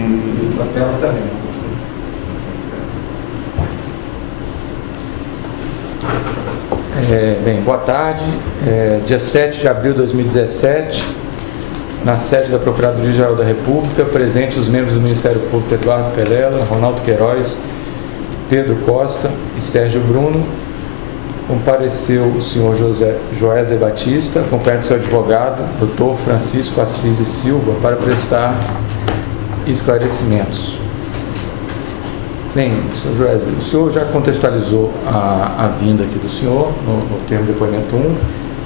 A tela também. Bem, boa tarde. Dia 7 de abril de 2017, na sede da Procuradoria-Geral da República, presentes os membros do Ministério Público Eduardo Pelela, Ronaldo Queiroz, Pedro Costa e Sérgio Bruno. Compareceu o senhor Joézer Batista, acompanhado do seu advogado, Dr. Francisco Assis e Silva, para prestar esclarecimentos. Bem, senhor Joézer, o senhor já contextualizou a vinda aqui do senhor no termo de depoimento 1.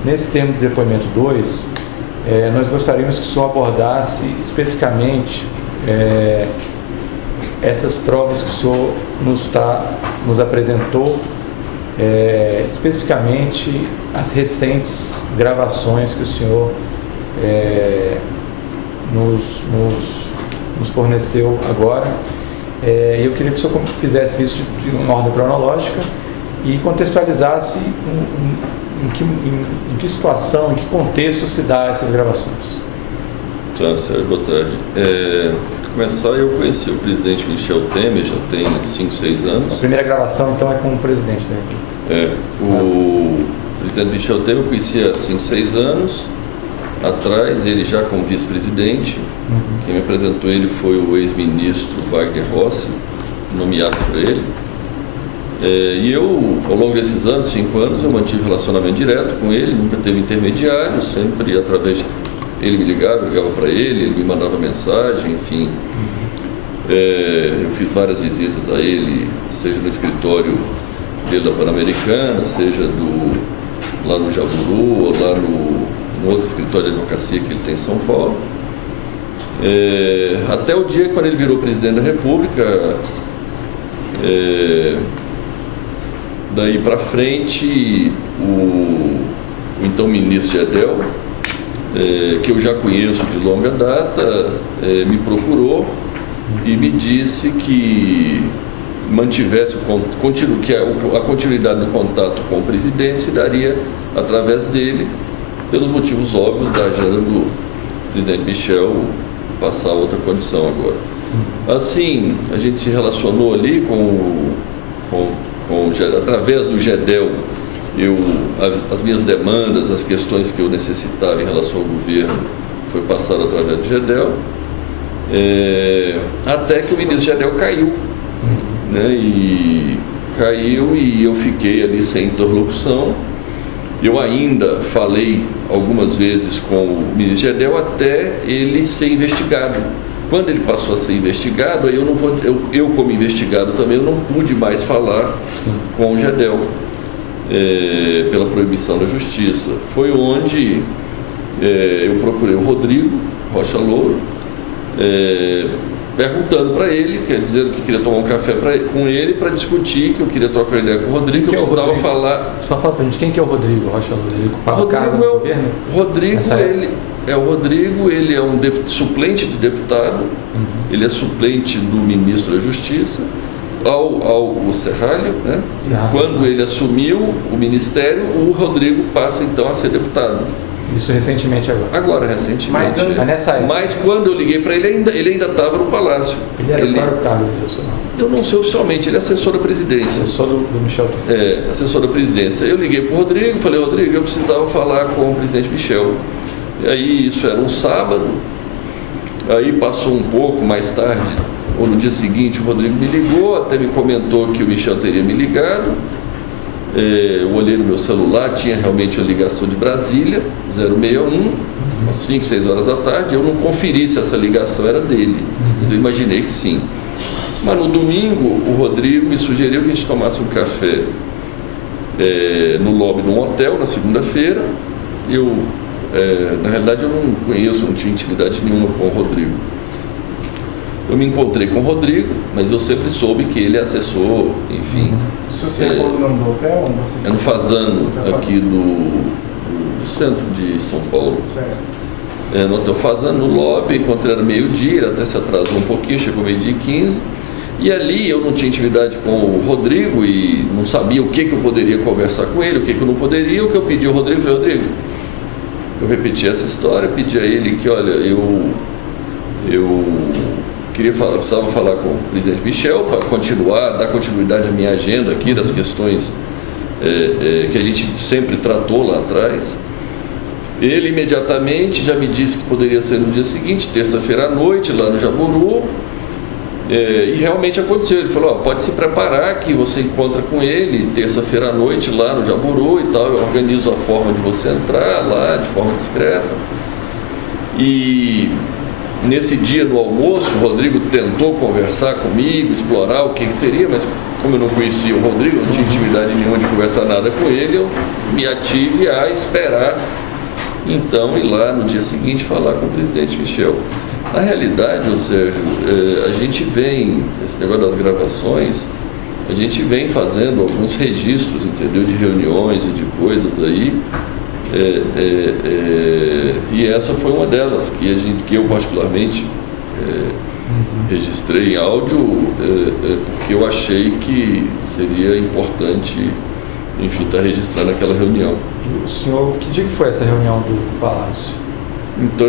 Nesse termo de depoimento 2, nós gostaríamos que o senhor abordasse especificamente essas provas que o senhor nos apresentou, especificamente as recentes gravações que o senhor nos forneceu agora. Eu queria que o senhor fizesse isso de uma ordem cronológica e contextualizasse em que situação, em que contexto se dá essas gravações. Tá, Sérgio, boa tarde. Para começar, eu conheci o presidente Michel Temer já tem 5, 6 anos. A primeira gravação, então, é com o presidente da República. O presidente Michel Temer eu conhecia há 5, 6 anos atrás, ele já como vice-presidente. Quem me apresentou ele foi o ex-ministro Wagner Rossi, nomeado por ele. E eu, ao longo desses anos, 5 anos, eu mantive relacionamento direto com ele, nunca teve intermediário, sempre através de... Ele me ligava, eu ligava para ele me mandava mensagem, enfim. Eu fiz várias visitas a ele, seja no escritório dele da Pan-Americana, seja lá no Jaburu, ou lá no outro escritório de advocacia que ele tem em São Paulo. Até o dia quando ele virou presidente da República, daí para frente, o então ministro Gedel, que eu já conheço de longa data, me procurou e me disse que mantivesse a continuidade do contato com o presidente se daria através dele, pelos motivos óbvios da agenda do presidente Michel passar a outra condição agora. Assim, a gente se relacionou ali através do Gedel, as minhas demandas, as questões que eu necessitava em relação ao governo foi passado através do Gedel, até que o ministro Gedel caiu, né? E caiu e eu fiquei ali sem interlocução. Eu ainda falei algumas vezes com o ministro Gedel até ele ser investigado. Quando ele passou a ser investigado, aí eu como investigado também, eu não pude mais falar com o Gedel, pela proibição da justiça. Foi onde eu procurei o Rodrigo Rocha Louro, perguntando para ele, quer dizer, que queria tomar um café com ele para discutir, que eu queria trocar ideia com o Rodrigo, que eu precisava falar. Só fala para a gente, quem que é o Rodrigo Rocha Louro? Ele ocupava o cargo no governo? Rodrigo, ele é um suplente de deputado, ele é suplente do ministro da Justiça, ao Serralho, né? Quando ele assumiu o ministério, o Rodrigo passa então a ser deputado. Isso recentemente agora? Agora, recentemente. Mas quando eu liguei para ele ainda estava no Palácio. Ele era para o cargo nacional? Eu não sei oficialmente, ele é assessor da presidência. Assessor do Michel Temer. Assessor da presidência. Eu liguei para o Rodrigo, falei, Rodrigo, eu precisava falar com o presidente Michel. E aí, isso era um sábado, aí passou um pouco mais tarde, ou no dia seguinte, o Rodrigo me ligou, até me comentou que o Michel teria me ligado. Eu olhei no meu celular, tinha realmente uma ligação de Brasília, 061, às 5, 6 horas da tarde. Eu não conferi se essa ligação era dele, mas eu imaginei que sim. Mas no domingo, o Rodrigo me sugeriu que a gente tomasse um café no lobby de um hotel, na segunda-feira. Na realidade, eu não conheço, não tinha intimidade nenhuma com o Rodrigo. Eu me encontrei com o Rodrigo, mas eu sempre soube que ele é assessor, enfim. Se você recordou o nome do hotel? É no Fazano, aqui do centro de São Paulo. Certo. No hotel Fazano, no lobby, encontrei era meio-dia, ele até se atrasou um pouquinho, chegou meio-dia e 15. E ali eu não tinha intimidade com o Rodrigo e não sabia o que eu poderia conversar com ele, o que eu não poderia. O que eu pedi ao Rodrigo, falei, Rodrigo, eu repeti essa história, pedi a ele que, olha, eu precisava falar com o presidente Michel para dar continuidade à minha agenda aqui das questões que a gente sempre tratou lá atrás. Ele imediatamente já me disse que poderia ser no dia seguinte, terça-feira à noite, lá no Jaburu, e realmente aconteceu. Ele falou, pode se preparar que você encontra com ele terça-feira à noite lá no Jaburu e tal, eu organizo a forma de você entrar lá de forma discreta. E nesse dia no almoço, o Rodrigo tentou conversar comigo, explorar o que seria, mas como eu não conhecia o Rodrigo, não tinha intimidade nenhuma de conversar nada com ele, eu me ative a esperar, então, ir lá no dia seguinte falar com o presidente Michel. Na realidade, ô Sérgio, a gente vem, esse negócio das gravações, a gente vem fazendo alguns registros, entendeu, de reuniões e de coisas aí, e essa foi uma delas que eu particularmente registrei em áudio, porque eu achei que seria importante, enfim, estar registrando aquela reunião. E o senhor, que dia que foi essa reunião do Palácio? Então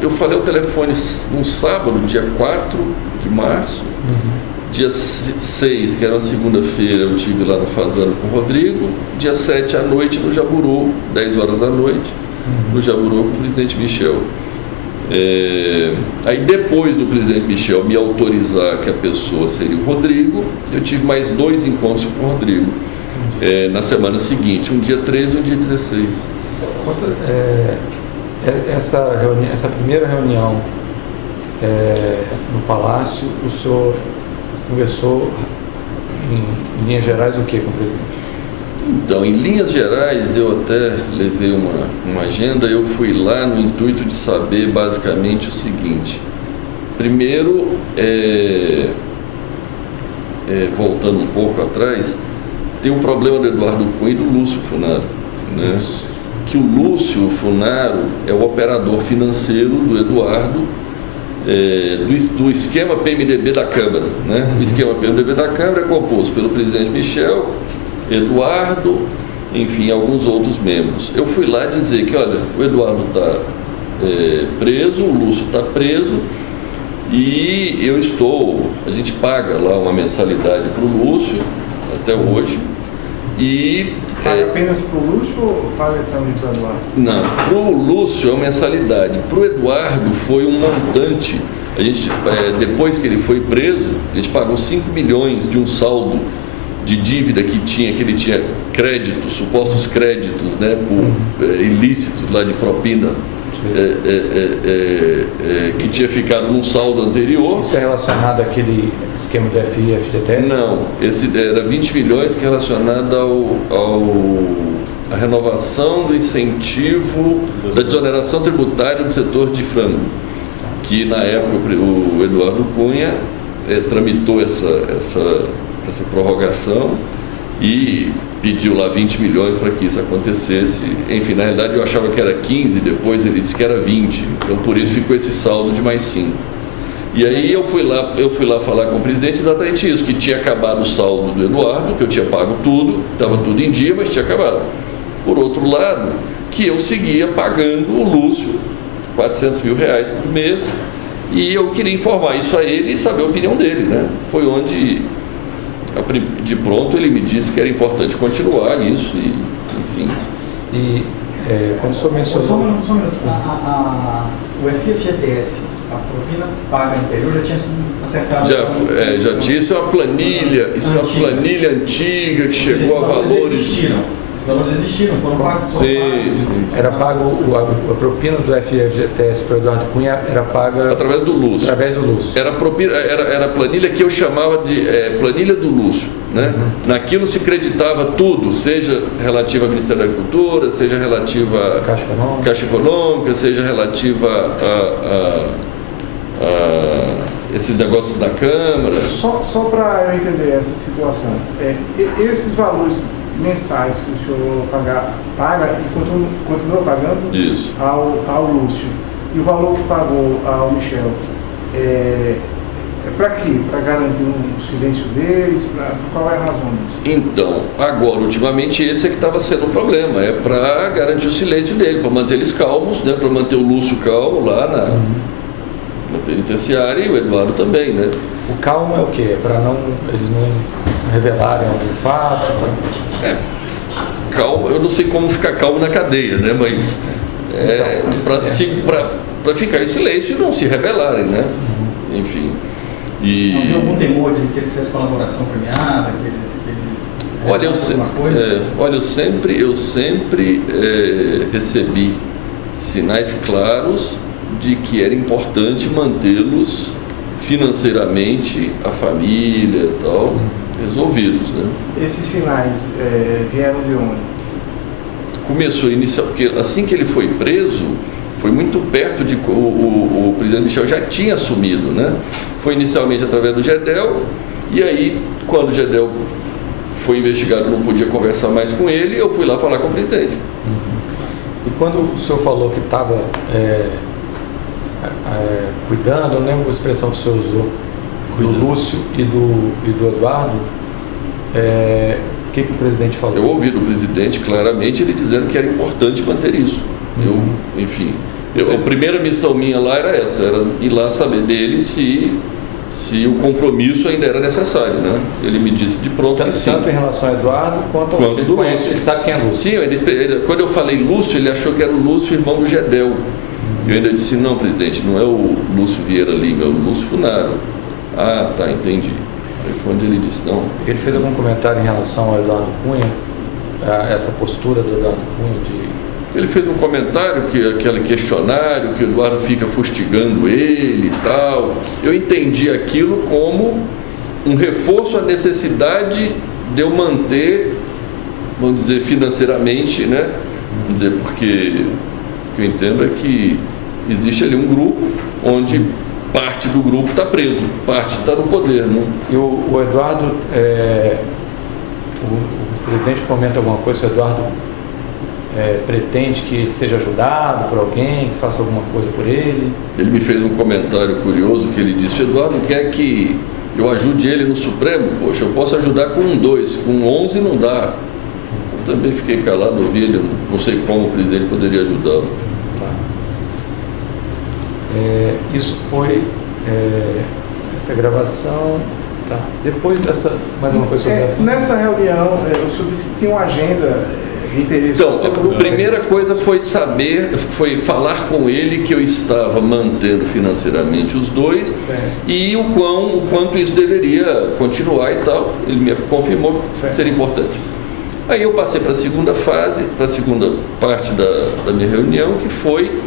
eu falei ao telefone num sábado, dia 4 de março, dia 6, que era uma segunda-feira, eu estive lá no Fazano com o Rodrigo, dia 7 à noite no Jaburu, 10 horas da noite, no Jaburu com o presidente Michel. Aí depois do presidente Michel me autorizar que a pessoa seria o Rodrigo, eu tive mais 2 encontros com o Rodrigo, na semana seguinte, um dia 13 e um dia 16. Essa primeira reunião no Palácio, o senhor conversou em linhas gerais o que com o presidente? Então, em linhas gerais, eu até levei uma agenda, eu fui lá no intuito de saber basicamente o seguinte. Primeiro, voltando um pouco atrás, tem um problema do Eduardo Cunha e do Lúcio Funaro, né? Que o Lúcio Funaro é o operador financeiro do Eduardo, do esquema PMDB da Câmara, né? O esquema PMDB da Câmara é composto pelo presidente Michel, Eduardo, enfim, alguns outros membros. Eu fui lá dizer que, olha, o Eduardo está preso, o Lúcio está preso, e a gente paga lá uma mensalidade para o Lúcio, até hoje, e... Paga apenas para o Lúcio ou paga também para o Eduardo? Não, para o Lúcio é uma mensalidade, para o Eduardo foi um montante. A gente, depois que ele foi preso, a gente pagou 5 milhões de um saldo de dívida que ele tinha créditos, supostos créditos, né, por ilícitos lá de propina, que tinha ficado num saldo anterior. Isso é relacionado àquele esquema do FI e FGTS? Não, esse era 20 milhões que é relacionado à renovação do incentivo da desoneração tributária do setor de frango, que na época o Eduardo Cunha tramitou essa prorrogação e pediu lá 20 milhões para que isso acontecesse. Enfim, na realidade eu achava que era 15, depois ele disse que era 20, então por isso ficou esse saldo de mais 5. E aí eu fui lá falar com o presidente exatamente isso, que tinha acabado o saldo do Eduardo, que eu tinha pago tudo, estava tudo em dia, mas tinha acabado. Por outro lado, que eu seguia pagando o Lúcio R$400 mil por mês, e eu queria informar isso a ele e saber a opinião dele, né? Foi onde... De pronto ele me disse que era importante continuar isso, e, enfim. E quando o senhor mencionou... Só um minuto. O FGTS, a propina paga anterior, já tinha sido acertado? Já tinha, isso é uma planilha antiga que chegou a valores... Esses valores existiram, foram pagos. Sim. Era pago a propina do FGTS para o Eduardo Cunha, era paga através do Lúcio. Era a planilha que eu chamava de planilha do Lúcio, né? Naquilo se creditava tudo, seja relativa ao Ministério da Agricultura, seja relativa à Caixa Econômica, seja relativa a esses negócios da Câmara. Só para eu entender essa situação, esses valores mensais que o senhor paga e continua pagando isso ao Lúcio, e o valor que pagou ao Michel é para quê? Para garantir um silêncio deles? Qual é a razão disso? Então, agora, ultimamente, esse é que estava sendo o problema, é para garantir o silêncio dele, para manter eles calmos, né? Para manter o Lúcio calmo lá penitenciária e o Eduardo também, né? O calmo é o quê? Para eles não revelarem algum fato? Calmo, eu não sei como ficar calmo na cadeia, né? Mas para ficar em silêncio e não se revelarem, né? Enfim. Não havia algum temor de que eles fizessem colaboração premiada, que eles Olha, eu sempre recebi sinais claros de que era importante mantê-los financeiramente, a família e tal, resolvidos, né? Esses sinais vieram de onde? Começou a iniciar, porque assim que ele foi preso, foi muito perto de... O presidente Michel já tinha assumido, né? Foi inicialmente através do Gedel, e aí, quando o Gedel foi investigado, não podia conversar mais com ele, eu fui lá falar com o presidente. E quando o senhor falou que estava cuidando, eu não lembro a expressão que o senhor usou, do Lúcio e do Eduardo, o que o presidente falou? Eu ouvi do presidente claramente ele dizendo que era importante manter isso. A primeira missão minha lá era essa, era ir lá saber dele se o compromisso ainda era necessário, né? Ele me disse de pronto que sim. Tanto em relação a Eduardo quanto ao Lúcio. Ele conhece, ele sabe quem é Lúcio. Sim, quando eu falei Lúcio, ele achou que era o Lúcio, irmão do Gedel. Eu ainda disse, não, presidente, não é o Lúcio Vieira Lima, é o Lúcio Funaro. Ah, tá, entendi. Aí foi onde ele disse, não. Ele fez algum comentário em relação ao Eduardo Cunha, a essa postura do Eduardo Cunha de... Ele fez um comentário, aquele questionário, que o Eduardo fica fustigando ele e tal. Eu entendi aquilo como um reforço à necessidade de eu manter, vamos dizer, financeiramente, né? Vamos dizer, porque o que eu entendo é que existe ali um grupo onde parte do grupo está preso, parte está no poder, né? E o Eduardo, o presidente comenta alguma coisa, se o Eduardo pretende que seja ajudado por alguém, que faça alguma coisa por ele? Ele me fez um comentário curioso que ele disse, Eduardo quer que eu ajude ele no Supremo? Poxa, eu posso ajudar com 2, com 11 não dá. Eu também fiquei calado, ouvi ele, não sei como o presidente poderia ajudá-lo. Tá. Isso foi essa gravação, tá. Depois dessa, mais uma coisa sobre essa. Nessa reunião, o senhor disse que tinha uma agenda de interesse. Então, a primeira coisa foi falar com ele que eu estava mantendo financeiramente os dois, certo, e o quanto isso deveria continuar e tal. Ele me confirmou que seria importante. Aí eu passei para a segunda fase, para a segunda parte da minha reunião, que foi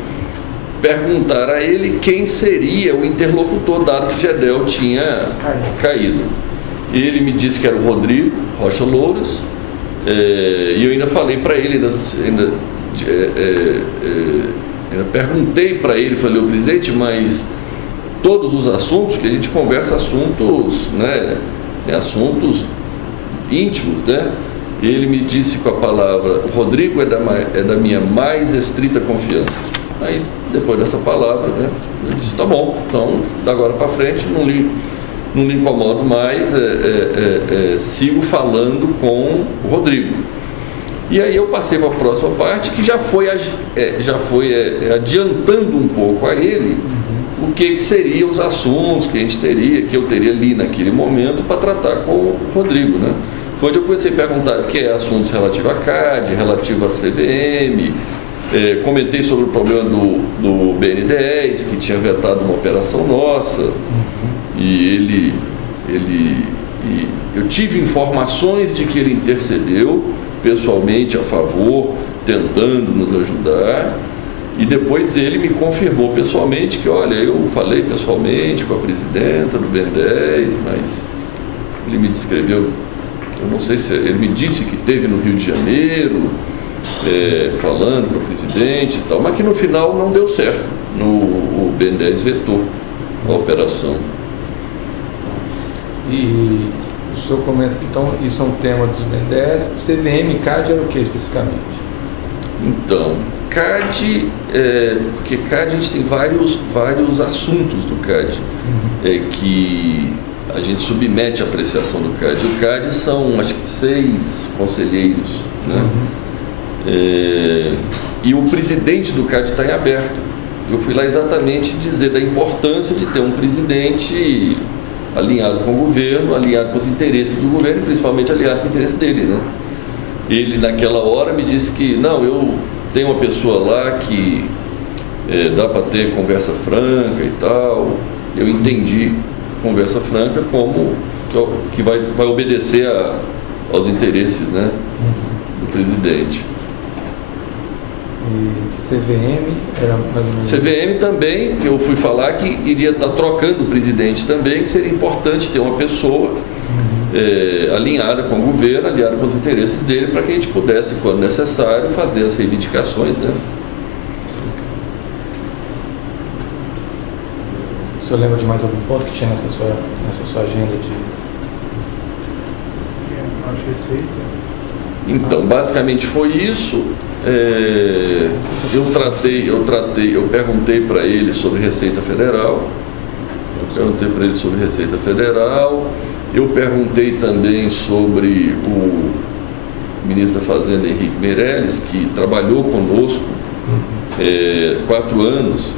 perguntar a ele quem seria o interlocutor, dado que o Gedel tinha caído. Ele me disse que era o Rodrigo Rocha Louras, e eu ainda falei para ele, ainda perguntei para ele, falei, o presidente, mas todos os assuntos, que a gente conversa assuntos, né, tem assuntos íntimos, né? Ele me disse com a palavra, o Rodrigo é da minha mais estrita confiança. Aí, depois dessa palavra, né, eu disse, tá bom, então, da agora para frente, não lhe incomodo mais, sigo falando com o Rodrigo. E aí eu passei para a próxima parte, que já foi adiantando um pouco a ele o que seriam os assuntos que eu teria ali naquele momento para tratar com o Rodrigo, né? Foi onde eu comecei a perguntar o que é assuntos relativos à CAD, relativo à CVM, comentei sobre o problema do BN10, que tinha vetado uma operação nossa, e eu tive informações de que ele intercedeu pessoalmente a favor, tentando nos ajudar, e depois ele me confirmou pessoalmente que, olha, eu falei pessoalmente com a presidenta do BN10, mas ele me descreveu, eu não sei se ele me disse que teve no Rio de Janeiro, falando com o presidente e tal, mas que no final não deu certo, o BN10 vetou a operação. E o senhor comenta, então, isso é um tema do BN10, CVM e CAD era o que especificamente? Então, CAD, porque CAD a gente tem vários assuntos do CAD, que a gente submete à apreciação do CAD. O CAD são, acho que 6 conselheiros, né? E o presidente do CAD está em aberto. eu fui lá exatamente dizer da importância de ter um presidente alinhado com o governo, alinhado com os interesses do governo e principalmente alinhado com o interesse dele, né? Ele naquela hora me disse que não, eu tenho uma pessoa lá que dá para ter conversa franca e tal. Eu entendi conversa franca como que vai obedecer aos interesses, né, do presidente. E CVM era mais ou menos... CVM também, que eu fui falar que iria estar trocando o presidente também, que seria importante ter uma pessoa alinhada com o governo, alinhada com os interesses dele, para que a gente pudesse, quando necessário, fazer as reivindicações, né? O senhor lembra de mais algum ponto que tinha nessa sua agenda de... Receita? Então, basicamente foi isso. Eu perguntei para ele sobre Receita Federal. Eu perguntei também sobre o ministro da Fazenda, Henrique Meirelles, que trabalhou conosco 4 anos,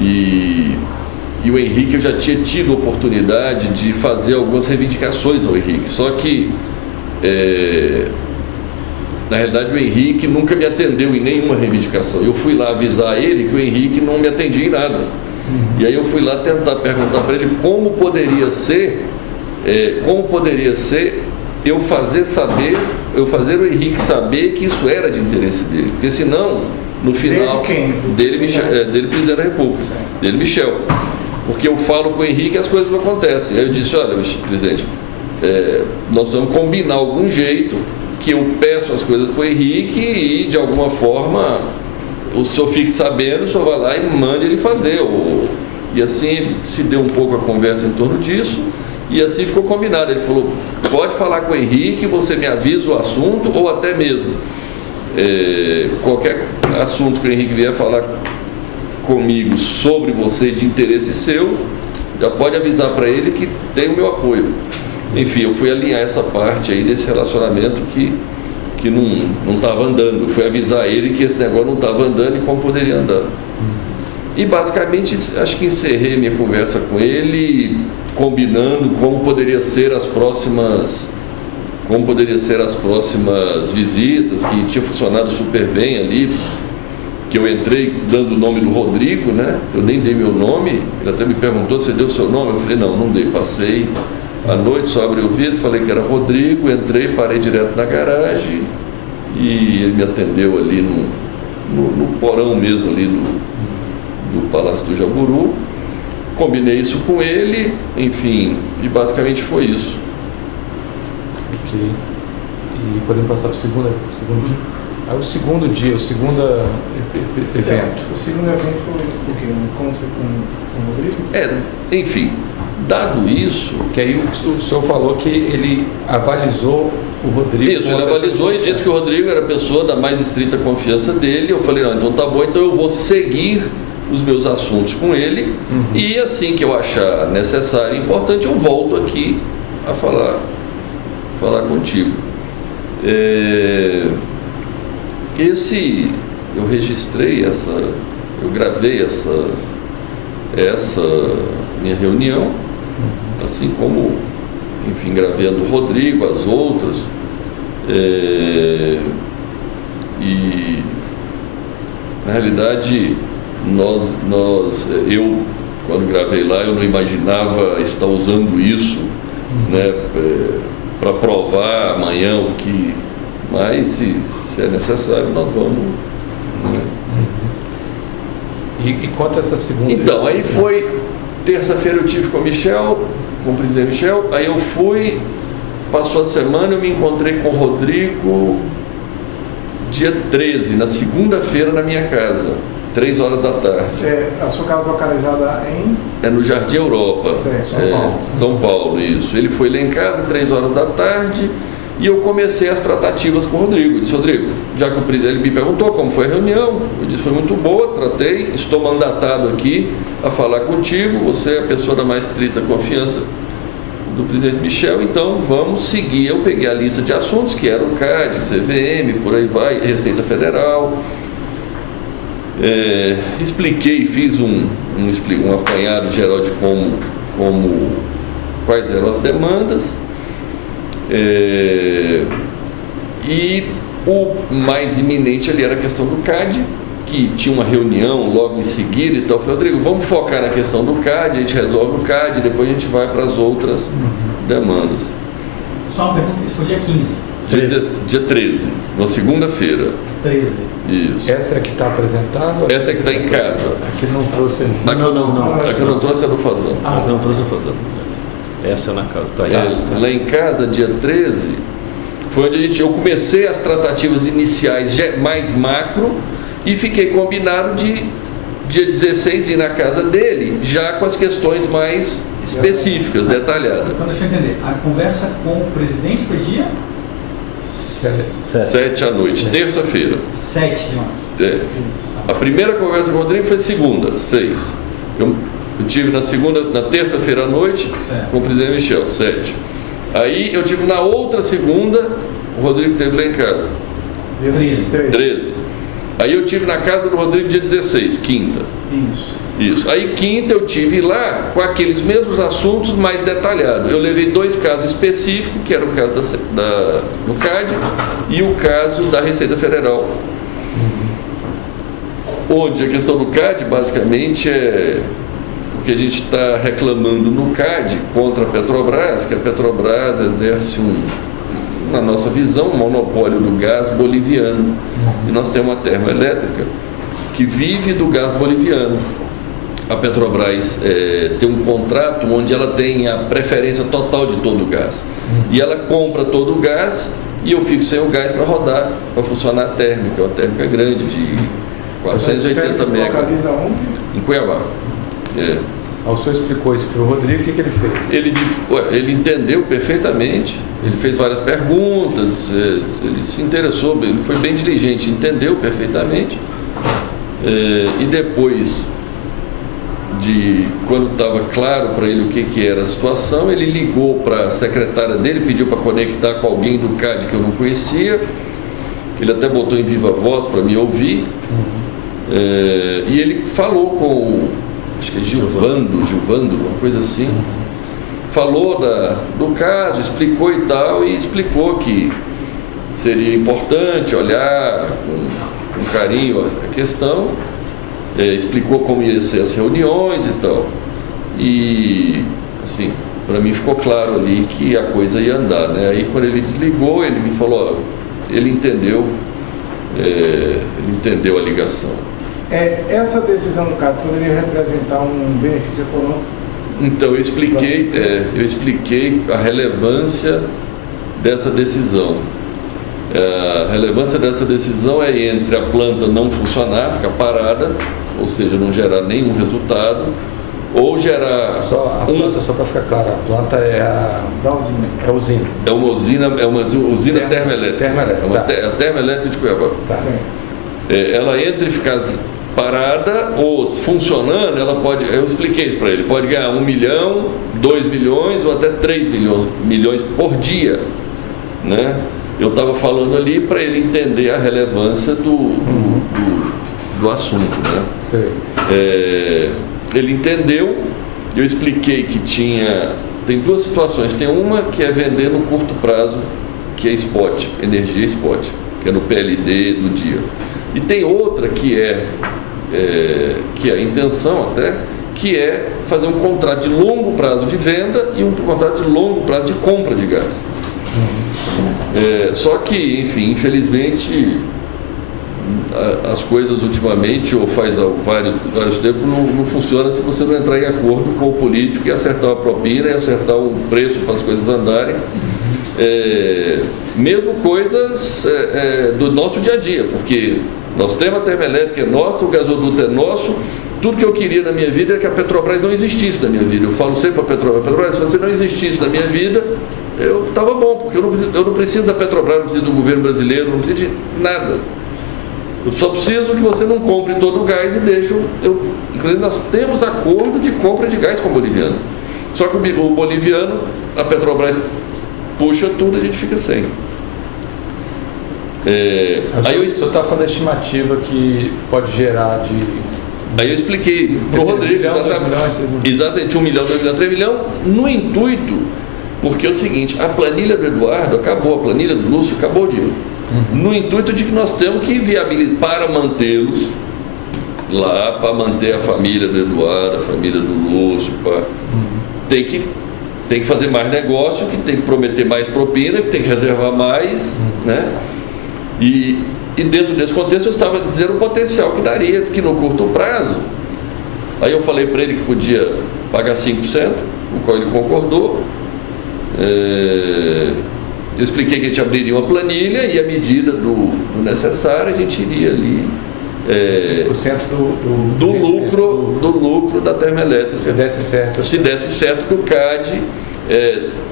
e o Henrique, eu já tinha tido a oportunidade de fazer algumas reivindicações ao Henrique, só que na realidade o Henrique nunca me atendeu em nenhuma reivindicação. Eu fui lá avisar ele que o Henrique não me atendia em nada. E aí eu fui lá tentar perguntar para ele como poderia ser eu fazer o Henrique saber que isso era de interesse dele, porque senão no final dele presidente da República, dele Michel, porque eu falo com o Henrique e as coisas não acontecem. Aí eu disse: olha, presidente, nós vamos combinar algum jeito que eu peço as coisas para o Henrique e de alguma forma o senhor fique sabendo, o senhor vai lá e mande ele fazer. E assim se deu um pouco a conversa em torno disso, e assim ficou combinado. Ele falou: pode falar com o Henrique, você me avisa o assunto, ou até mesmo qualquer assunto que o Henrique vier falar comigo sobre você de interesse seu, já pode avisar para ele que tem o meu apoio. Enfim, eu fui alinhar essa parte aí desse relacionamento que não estava andando. Eu fui avisar ele que esse negócio não estava andando e como poderia andar. E basicamente acho que encerrei minha conversa com ele, combinando como poderia ser as próximas visitas, que tinha funcionado super bem ali, que eu entrei dando o nome do Rodrigo, né? Eu nem dei meu nome, ele até me perguntou se deu seu nome, eu falei: não dei, passei à noite, só abri o vidro, falei que era Rodrigo, entrei, parei direto na garagem e ele me atendeu ali no porão mesmo ali do Palácio do Jaburu. Combinei isso com ele, enfim, e basicamente foi isso. Ok. E podemos passar para o segundo dia? O segundo dia, o segundo evento. O segundo evento foi o quê? Um encontro com o Rodrigo? Enfim, dado isso... Que aí o senhor falou que ele avalizou o Rodrigo... Isso, ele avalizou e disse que o Rodrigo era a pessoa da mais estrita confiança dele. Eu falei: não, então tá bom, então eu vou seguir os meus assuntos com ele, e assim que eu achar necessário e importante, eu volto aqui a falar contigo. Eu registrei eu gravei essa minha reunião, assim como, enfim, gravei a do Rodrigo, as outras, e na realidade eu quando gravei lá, eu não imaginava estar usando isso, né, para provar amanhã o que, mas se é necessário, nós vamos, né? E quanto a essa segunda? Então, aí foi terça-feira, eu tive com o presidente Michel, aí eu fui, passou a semana, eu me encontrei com o Rodrigo dia 13, na segunda-feira, na minha casa, 3 horas da tarde. A sua casa localizada em? No Jardim Europa. São Paulo. São Paulo, isso. Ele foi lá em casa, 3 horas da tarde, e eu comecei as tratativas com o Rodrigo. Eu disse: Rodrigo, já que o presidente, ele me perguntou como foi a reunião, eu disse: foi muito boa, tratei, estou mandatado aqui a falar contigo, você é a pessoa da mais estrita confiança do presidente Michel, então vamos seguir. Eu peguei a lista de assuntos, que era o CAD, CVM, por aí vai, Receita Federal. Expliquei, fiz um apanhado geral de quais eram as demandas, e o mais iminente ali era a questão do CAD, que tinha uma reunião logo em seguida e tal. Eu falei, Rodrigo, vamos focar na questão do CAD, a gente resolve o CAD, depois a gente vai para as outras demandas. Só uma pergunta, isso foi dia 15? Dia 13, na segunda-feira. 13. Isso. Essa é a que está apresentada? Essa é que está em casa. Aqui não trouxe. Aqui eu não trouxe a do Fazano. Não trouxe a Fazano. Essa é na casa, tá aí. Lá em casa, dia 13, foi onde eu comecei as tratativas iniciais mais macro e fiquei combinado de dia 16 ir na casa dele, já com as questões mais específicas, detalhadas. Então deixa eu entender, a conversa com o presidente foi dia? 7 à noite, terça-feira. 7 de março. A primeira conversa com o Rodrigo foi segunda, 6. Eu tive na terça-feira à noite, com o presidente Michel, 7. Aí eu tive na outra segunda, o Rodrigo esteve lá em casa. Dia 13. Aí eu tive na casa do Rodrigo dia 16, quinta. Isso. Aí quinta eu tive lá com aqueles mesmos assuntos mais detalhados. Eu levei 2 casos específicos, que era o caso do CAD e o caso da Receita Federal. Onde a questão do CAD basicamente é porque a gente está reclamando no CAD contra a Petrobras, que a Petrobras exerce na nossa visão, um monopólio do gás boliviano. E nós temos uma termoelétrica que vive do gás boliviano. A Petrobras tem um contrato onde ela tem a preferência total de todo o gás. E ela compra todo o gás e eu fico sem o gás para rodar, para funcionar a térmica. É uma térmica grande de 480 megas. Localiza onde? Em Cuiabá. O senhor explicou isso para o Rodrigo, o que ele fez? Ele entendeu perfeitamente, ele fez várias perguntas, ele se interessou, ele foi bem diligente, entendeu perfeitamente. E depois quando estava claro para ele o que era a situação, ele ligou para a secretária dele, pediu para conectar com alguém do CAD que eu não conhecia. Ele até botou em viva voz para me ouvir. E ele falou com, acho que é Gilvando, uma coisa assim. Falou do caso, explicou e tal, e explicou que seria importante olhar com carinho a questão. Explicou como ia ser as reuniões e tal. E, assim, para mim ficou claro ali que a coisa ia andar, né? Aí quando ele desligou, ele me falou, ele entendeu a ligação. Essa decisão do CAD poderia representar um benefício econômico? Então, eu expliquei a relevância dessa decisão. A relevância dessa decisão é entre a planta não funcionar, ficar parada, ou seja, não gerar nenhum resultado, ou gerar... planta, só para ficar claro, a planta é a usina. É uma usina termoelétrica. A termoelétrica de Cuiabá. Tá. Ela entre ficar parada ou funcionando, ela pode, eu expliquei isso para ele, pode ganhar 1 milhão, 2 milhões ou até 3 milhões por dia, né? Eu estava falando ali para ele entender a relevância do assunto, né? Ele entendeu. Eu expliquei que tem 2 situações. Tem uma que é vender no curto prazo, que é spot, energia spot, que é no PLD do dia. E tem outra que é a intenção até, que é fazer um contrato de longo prazo de venda e um contrato de longo prazo de compra de gás. Só que, enfim, infelizmente, as coisas ultimamente, ou faz vários tempos, não funciona se você não entrar em acordo com o político e acertar uma propina e acertar um preço para as coisas andarem. Mesmo coisas do nosso dia a dia, porque nós temos a termoelétrica, é nossa, o gasoduto é nosso. Tudo que eu queria na minha vida é que a Petrobras não existisse na minha vida. Eu falo sempre para a Petrobras, se você não existisse na minha vida, eu estava bom, porque eu não preciso da Petrobras, não preciso do governo brasileiro, não preciso de nada. Eu só preciso que você não compre todo o gás e deixe inclusive nós temos acordo de compra de gás com o boliviano. Só que o boliviano, a Petrobras puxa tudo, a gente fica sem. Aí o senhor está falando da estimativa que pode gerar de... Aí eu expliquei para o Rodrigo exatamente 1 milhão, 2 milhões, 3 milhões, no intuito, porque é o seguinte, a planilha do Eduardo acabou, a planilha do Lúcio acabou o dinheiro. No intuito de que nós temos que viabilizar para mantê-los lá, para manter a família do Eduardo, a família do Lúcio, tem que fazer mais negócio, que tem que prometer mais propina, que tem que reservar mais, né? E dentro desse contexto eu estava dizendo o potencial que daria, que no curto prazo, aí eu falei para ele que podia pagar 5%, o qual ele concordou. Eu expliquei que a gente abriria uma planilha e à medida do necessário a gente iria ali 5% do lucro da termoelétrica. Se desse certo do CAD,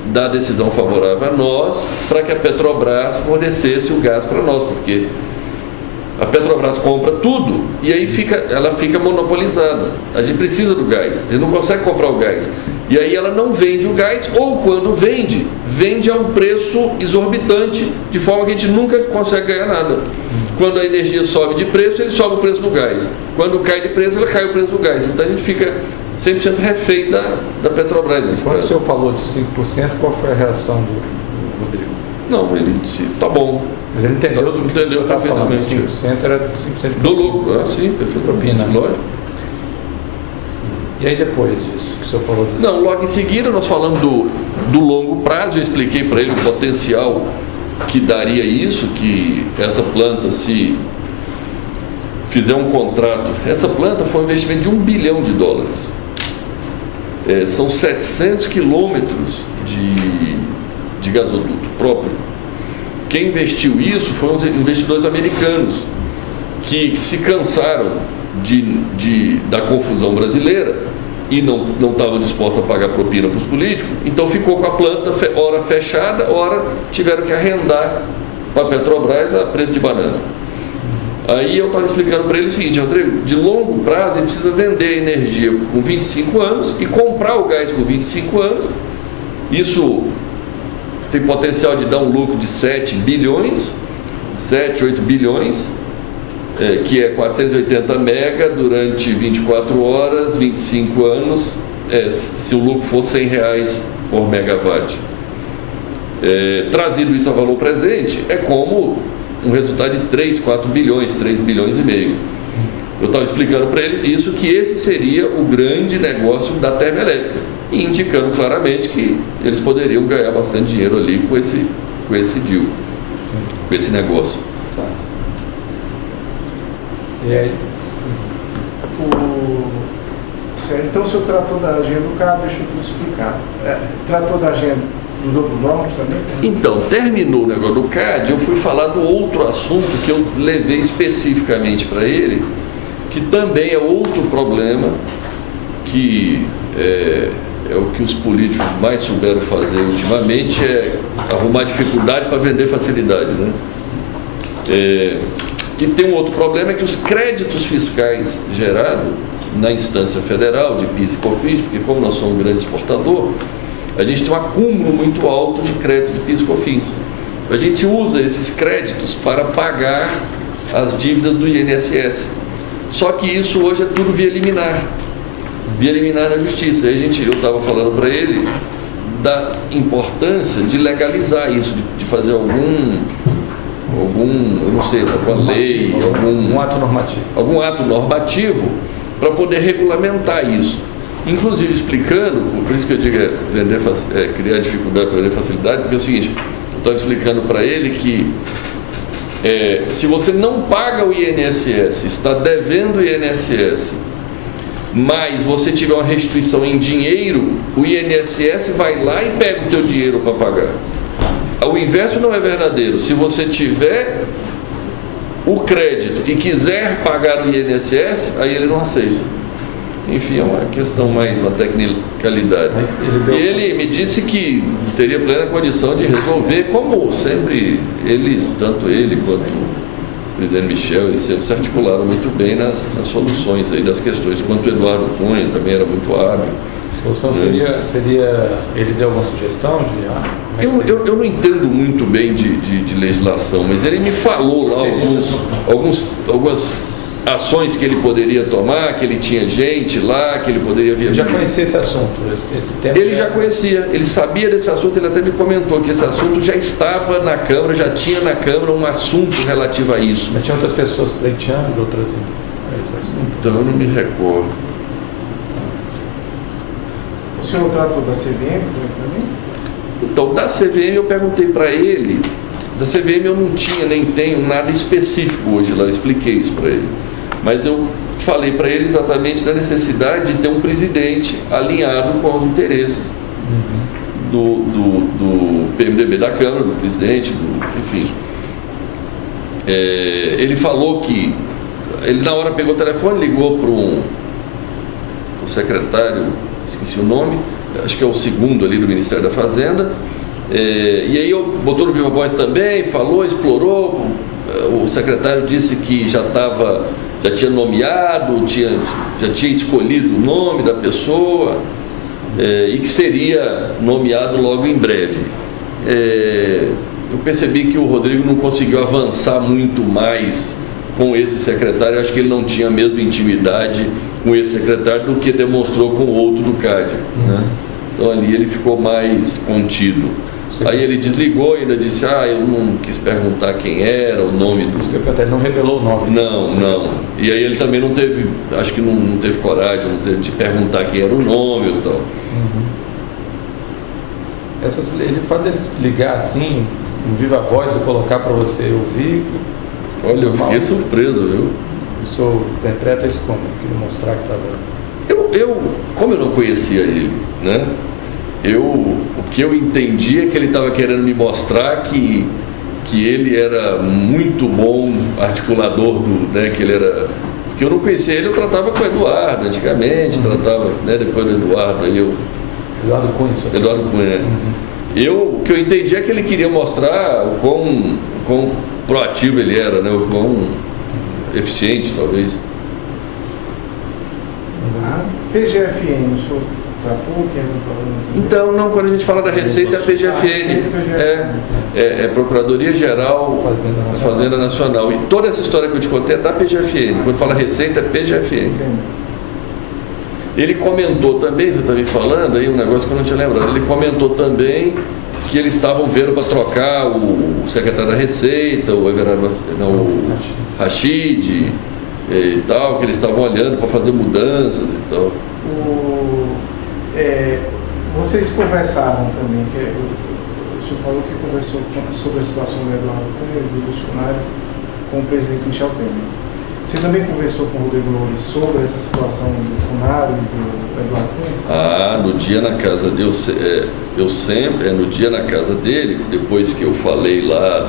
dar decisão favorável a nós, para que a Petrobras fornecesse o gás para nós, porque a Petrobras compra tudo e aí ela fica monopolizada. A gente precisa do gás, ele não consegue comprar o gás. E aí ela não vende o gás, ou quando vende a um preço exorbitante, de forma que a gente nunca consegue ganhar nada. Quando a energia sobe de preço, ele sobe o preço do gás. Quando cai de preço, ele cai o preço do gás. Então a gente fica 100% refém da Petrobras. Quando o senhor falou de 5%, qual foi a reação do Rodrigo? Não, ele disse, tá bom. Mas ele entendeu do que o senhor está falando. 5% era 5% do lucro. Sim, propina. Lógico. Sim. E aí depois disso, que o senhor falou disso? Não, logo em seguida nós falamos do longo prazo. Eu expliquei para ele o potencial que daria isso, que essa planta, se fizer um contrato, essa planta foi um investimento de $1 bilhão. São 700 quilômetros de gasoduto próprio. Quem investiu isso foram os investidores americanos, que se cansaram da confusão brasileira e não estavam dispostos a pagar propina para os políticos, então ficou com a planta hora fechada, hora tiveram que arrendar para a Petrobras a preço de banana. Aí eu estava explicando para ele o seguinte: Rodrigo, de longo prazo ele precisa vender a energia com 25 anos e comprar o gás por 25 anos. Isso tem potencial de dar um lucro de 7 bilhões, 7, 8 bilhões, que é 480 mega durante 24 horas, 25 anos, se o lucro for R$100 por megawatt. Trazido isso a valor presente, é como um resultado de 3, 4 bilhões, 3 bilhões e meio. Eu estava explicando para ele isso, que esse seria o grande negócio da termoelétrica, e indicando claramente que eles poderiam ganhar bastante dinheiro ali com esse deal, com esse negócio. Tá. E aí? Então o senhor tratou da agenda do CAD, deixa eu tudo explicar. Tratou da agenda dos outros órgãos também? Então, terminou o negócio do CAD, eu fui falar do outro assunto que eu levei especificamente para ele, que também é outro problema, que é o que os políticos mais souberam fazer ultimamente, é arrumar dificuldade para vender facilidade, né? Que tem um outro problema, é que os créditos fiscais gerados na instância federal de PIS e COFINS, porque como nós somos um grande exportador, a gente tem um acúmulo muito alto de crédito de PIS e COFINS. A gente usa esses créditos para pagar as dívidas do INSS. Só que isso hoje é tudo via liminar na justiça. Aí eu estava falando para ele da importância de legalizar isso, de fazer algum, eu não sei, alguma lei, algum ato normativo para poder regulamentar isso. Inclusive explicando, por isso que eu digo criar dificuldade para vender facilidade, porque é o seguinte, eu estava explicando para ele que se você não paga o INSS, está devendo o INSS, mas você tiver uma restituição em dinheiro, o INSS vai lá e pega o teu dinheiro para pagar. O inverso não é verdadeiro. Se você tiver o crédito e quiser pagar o INSS, aí ele não aceita. Enfim, é uma questão mais, uma tecnicalidade. E ele me disse que teria plena condição de resolver, como sempre eles, tanto ele quanto o presidente Michel, eles sempre se articularam muito bem nas soluções aí das questões, quanto o Eduardo Cunha também era muito hábil. solução seria ele deu alguma sugestão de eu não entendo muito bem de legislação, mas ele me falou lá algumas ações que ele poderia tomar, que ele tinha gente lá, que ele poderia viajar. Eu já conhecia esse assunto, esse tema. Ele já conhecia, ele sabia desse assunto, ele até me comentou que esse assunto já estava na Câmara, já tinha na Câmara um assunto relativo a isso. Mas tinha outras pessoas pleiteando, outras a esse assunto? Então eu não me recordo. O senhor tratou da CVM também? Então, da CVM eu perguntei para ele, da CVM eu não tinha, nem tenho nada específico hoje lá, eu expliquei isso para ele. Mas eu falei para ele exatamente da necessidade de ter um presidente alinhado com os interesses do PMDB da Câmara, do presidente, enfim. Ele falou que, ele na hora pegou o telefone, ligou para o secretário, esqueci o nome, acho que é o segundo ali do Ministério da Fazenda, e aí botou no Viva Voz também, falou, explorou, o secretário disse que já tinha nomeado, já tinha escolhido o nome da pessoa, e que seria nomeado logo em breve. Eu percebi que o Rodrigo não conseguiu avançar muito mais com esse secretário, eu acho que ele não tinha a mesma intimidade com esse secretário do que demonstrou com o outro do CAD, né? Então ali ele ficou mais contido. Aí ele desligou e ainda disse, eu não quis perguntar quem era, o nome do... Ele não revelou o nome. Não. E aí ele também não teve, acho que não teve coragem, não teve de perguntar quem era o nome ou tal. Ele faz ele ligar assim, no Viva Voz, e colocar para você ouvir. Olha, eu fiquei surpreso, viu? O senhor interpreta isso como? Queria mostrar que estava... Como eu não conhecia ele, né? O que eu entendi é que ele estava querendo me mostrar que ele era muito bom articulador que ele era... Porque eu não conhecia ele, eu tratava com o Eduardo antigamente, tratava, né, depois do Eduardo, Eduardo Cunha. Eduardo Cunha. O que eu entendi é que ele queria mostrar o quão proativo ele era, né? O quão eficiente, talvez. A PGFN, o senhor tratou? Tem algum problema? Então, não, quando a gente fala da Receita, é a PGFN. É Procuradoria Geral Fazenda Nacional. E toda essa história que eu te contei é da PGFN. Quando fala Receita, é PGFN. Entendo. Ele comentou também, você está me falando aí um negócio que eu não tinha lembrado, ele comentou também que eles estavam vendo para trocar o secretário da Receita, o Rachid e tal, que eles estavam olhando para fazer mudanças e tal. Vocês conversaram também, o senhor falou que conversou sobre a situação do Eduardo Cunha e do Bolsonaro com o presidente Michel Temer. Você também conversou com o Rodrigo Loures sobre essa situação do Funaro e do Eduardo Cunha? No dia na casa dele, no dia na casa dele, depois que eu falei lá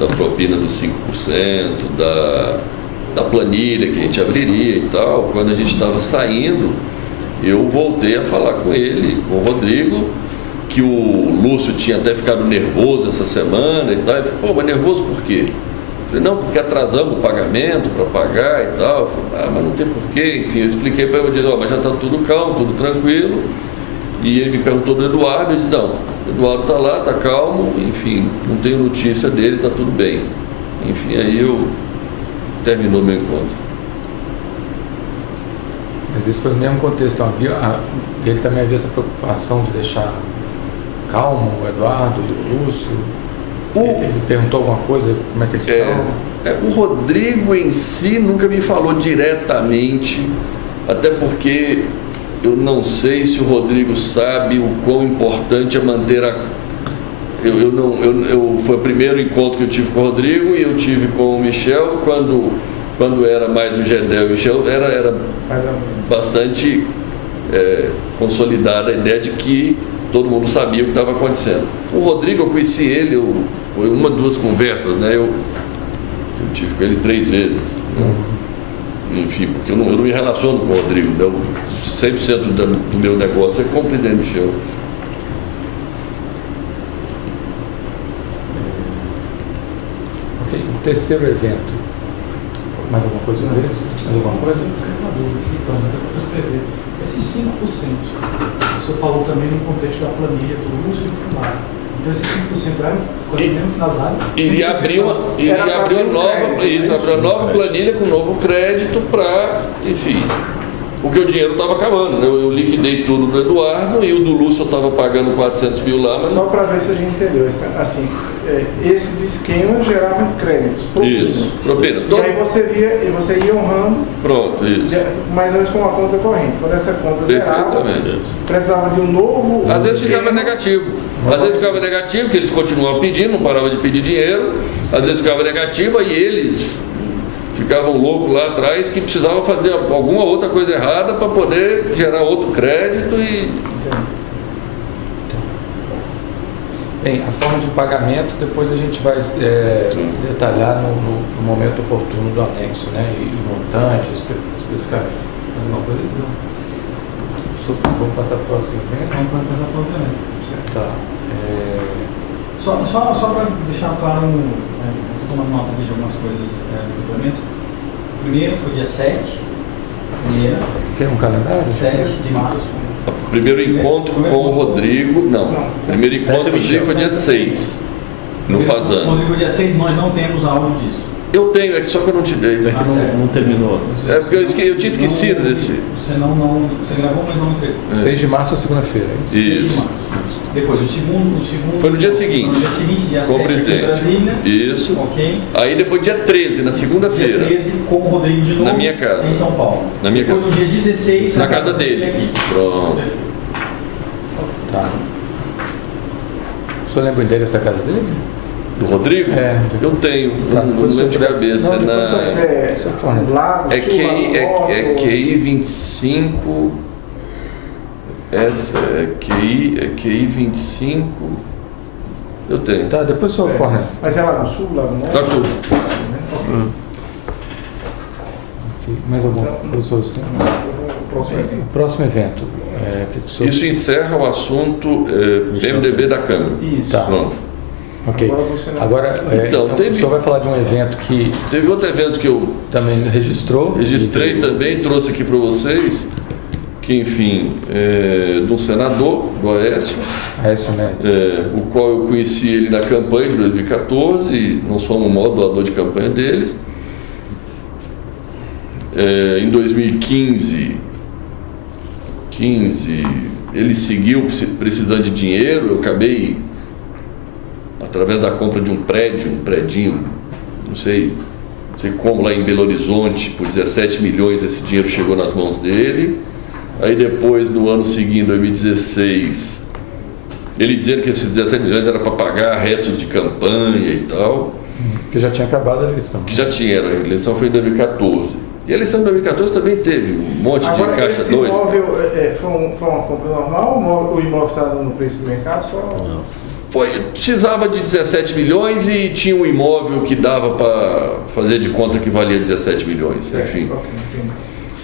da propina dos 5%, da planilha que a gente abriria e tal, quando a gente estava saindo, eu voltei a falar com ele, com o Rodrigo, que o Lúcio tinha até ficado nervoso essa semana e tal. Ele falou, mas nervoso por quê? Eu falei, não, porque atrasamos o pagamento para pagar e tal. Eu falei, mas não tem porquê. Enfim, eu expliquei para ele, eu disse, mas já está tudo calmo, tudo tranquilo. E ele me perguntou do Eduardo, eu disse, não, o Eduardo está lá, está calmo, enfim, não tenho notícia dele, está tudo bem. Enfim, aí terminou meu encontro. Mas isso foi no mesmo contexto, então, ele também havia essa preocupação de deixar calmo o Eduardo e o Lúcio. Ele perguntou alguma coisa, como é que eles estão? O Rodrigo em si nunca me falou diretamente, até porque eu não sei se o Rodrigo sabe o quão importante é manter foi o primeiro encontro que eu tive com o Rodrigo e eu tive com o Michel quando era mais o Gedel e o Michel, era bastante consolidada a ideia de que todo mundo sabia o que estava acontecendo. O Rodrigo, eu conheci ele, foi uma, duas conversas, né? Eu tive com ele 3 vezes. Né? Enfim, porque eu não me relaciono com o Rodrigo. Né? 100% do meu negócio é com o presidente Michel. Ok, o terceiro evento. Mais alguma coisa sobre isso? Mais alguma coisa? Eu fiquei com uma dúvida aqui, então, até para escrever. esses 5%, o senhor falou também no contexto da planilha do uso e do Funari. Então esses 5% eram conseguindo no final do ano? Iria abrir uma nova planilha com novo crédito para, enfim, porque o dinheiro estava acabando, né? Eu liquidei tudo do Eduardo e o do Lúcio eu estava pagando 400 mil lá. Mas... Só para ver se a gente entendeu, assim, esses esquemas geravam créditos, propinas. Isso, propina. E aí você ia honrando. Pronto, isso. Mais ou menos com uma conta corrente. Quando essa conta zerava, precisava de um novo... Às vezes ficava negativo. Às vezes ficava negativo, que eles continuavam pedindo, não paravam de pedir dinheiro. Às vezes ficava negativo, aí eles ficavam loucos lá atrás que precisavam fazer alguma outra coisa errada para poder gerar outro crédito e... Bem, a forma de pagamento depois a gente vai detalhar no momento oportuno do anexo, né? E montante, especificamente. Mais uma coisa? Vamos passar para o próximo evento? Vamos passar para o próximo evento. Tá. Só para deixar claro, estou tomando nota de algumas coisas dos documentos. O primeiro foi dia 7. Quer um calendário? 7 de março. O primeiro encontro com o Rodrigo, não. Primeiro encontro com o Rodrigo foi dia 6, no Fazano. O Rodrigo, dia 6, nós não temos áudio disso. Eu tenho, é que só que eu não te dei. Não terminou. É porque eu tinha esquecido desse. Você gravou, mas não entregou. 6 de março é segunda-feira. 6 de março. Depois, o segundo... Foi no dia seguinte. No dia seguinte, dia 7, aqui em Brasília. Isso. Ok. Aí depois dia 13, na segunda-feira. Dia 13, com o Rodrigo de novo. Na minha casa. Em São Paulo. Na minha depois, casa. no dia 16, na casa dele. Aqui. Pronto. Tá. O senhor lembra o endereço da casa dele? Do Rodrigo? É. Eu tenho. Tá, não lembro de cabeça. É QI 25. Essa é QI 25. Eu tenho. Tá, depois o senhor fornece. Mas é lá no sul, lá no norte? Lá no sul. Mais alguma coisa? O próximo evento. Isso encerra o assunto PMDB da Câmara. Isso. Tá. Pronto. Ok. Agora, então o senhor vai falar de um evento que... Teve outro evento que eu também registrou. Registrei também, trouxe aqui para vocês, que enfim, de um senador, do Aécio. Aécio Neves. O qual eu conheci ele na campanha de 2014, e nós fomos o maior doador de campanha dele. Em 2015, ele seguiu precisando de dinheiro, eu acabei, através da compra de um predinho, não sei como, lá em Belo Horizonte, por 17 milhões, esse dinheiro chegou nas mãos dele. Aí depois, no ano seguinte, 2016, ele dizendo que esses 17 milhões era para pagar restos de campanha e tal. Que já tinha acabado a eleição. Que já tinha, a eleição foi em 2014. E a eleição de 2014 também teve um monte de caixa 2. Esse imóvel foi uma compra normal? O imóvel está no preço do mercado? Precisava de 17 milhões e tinha um imóvel que dava para fazer de conta que valia 17 milhões. Enfim.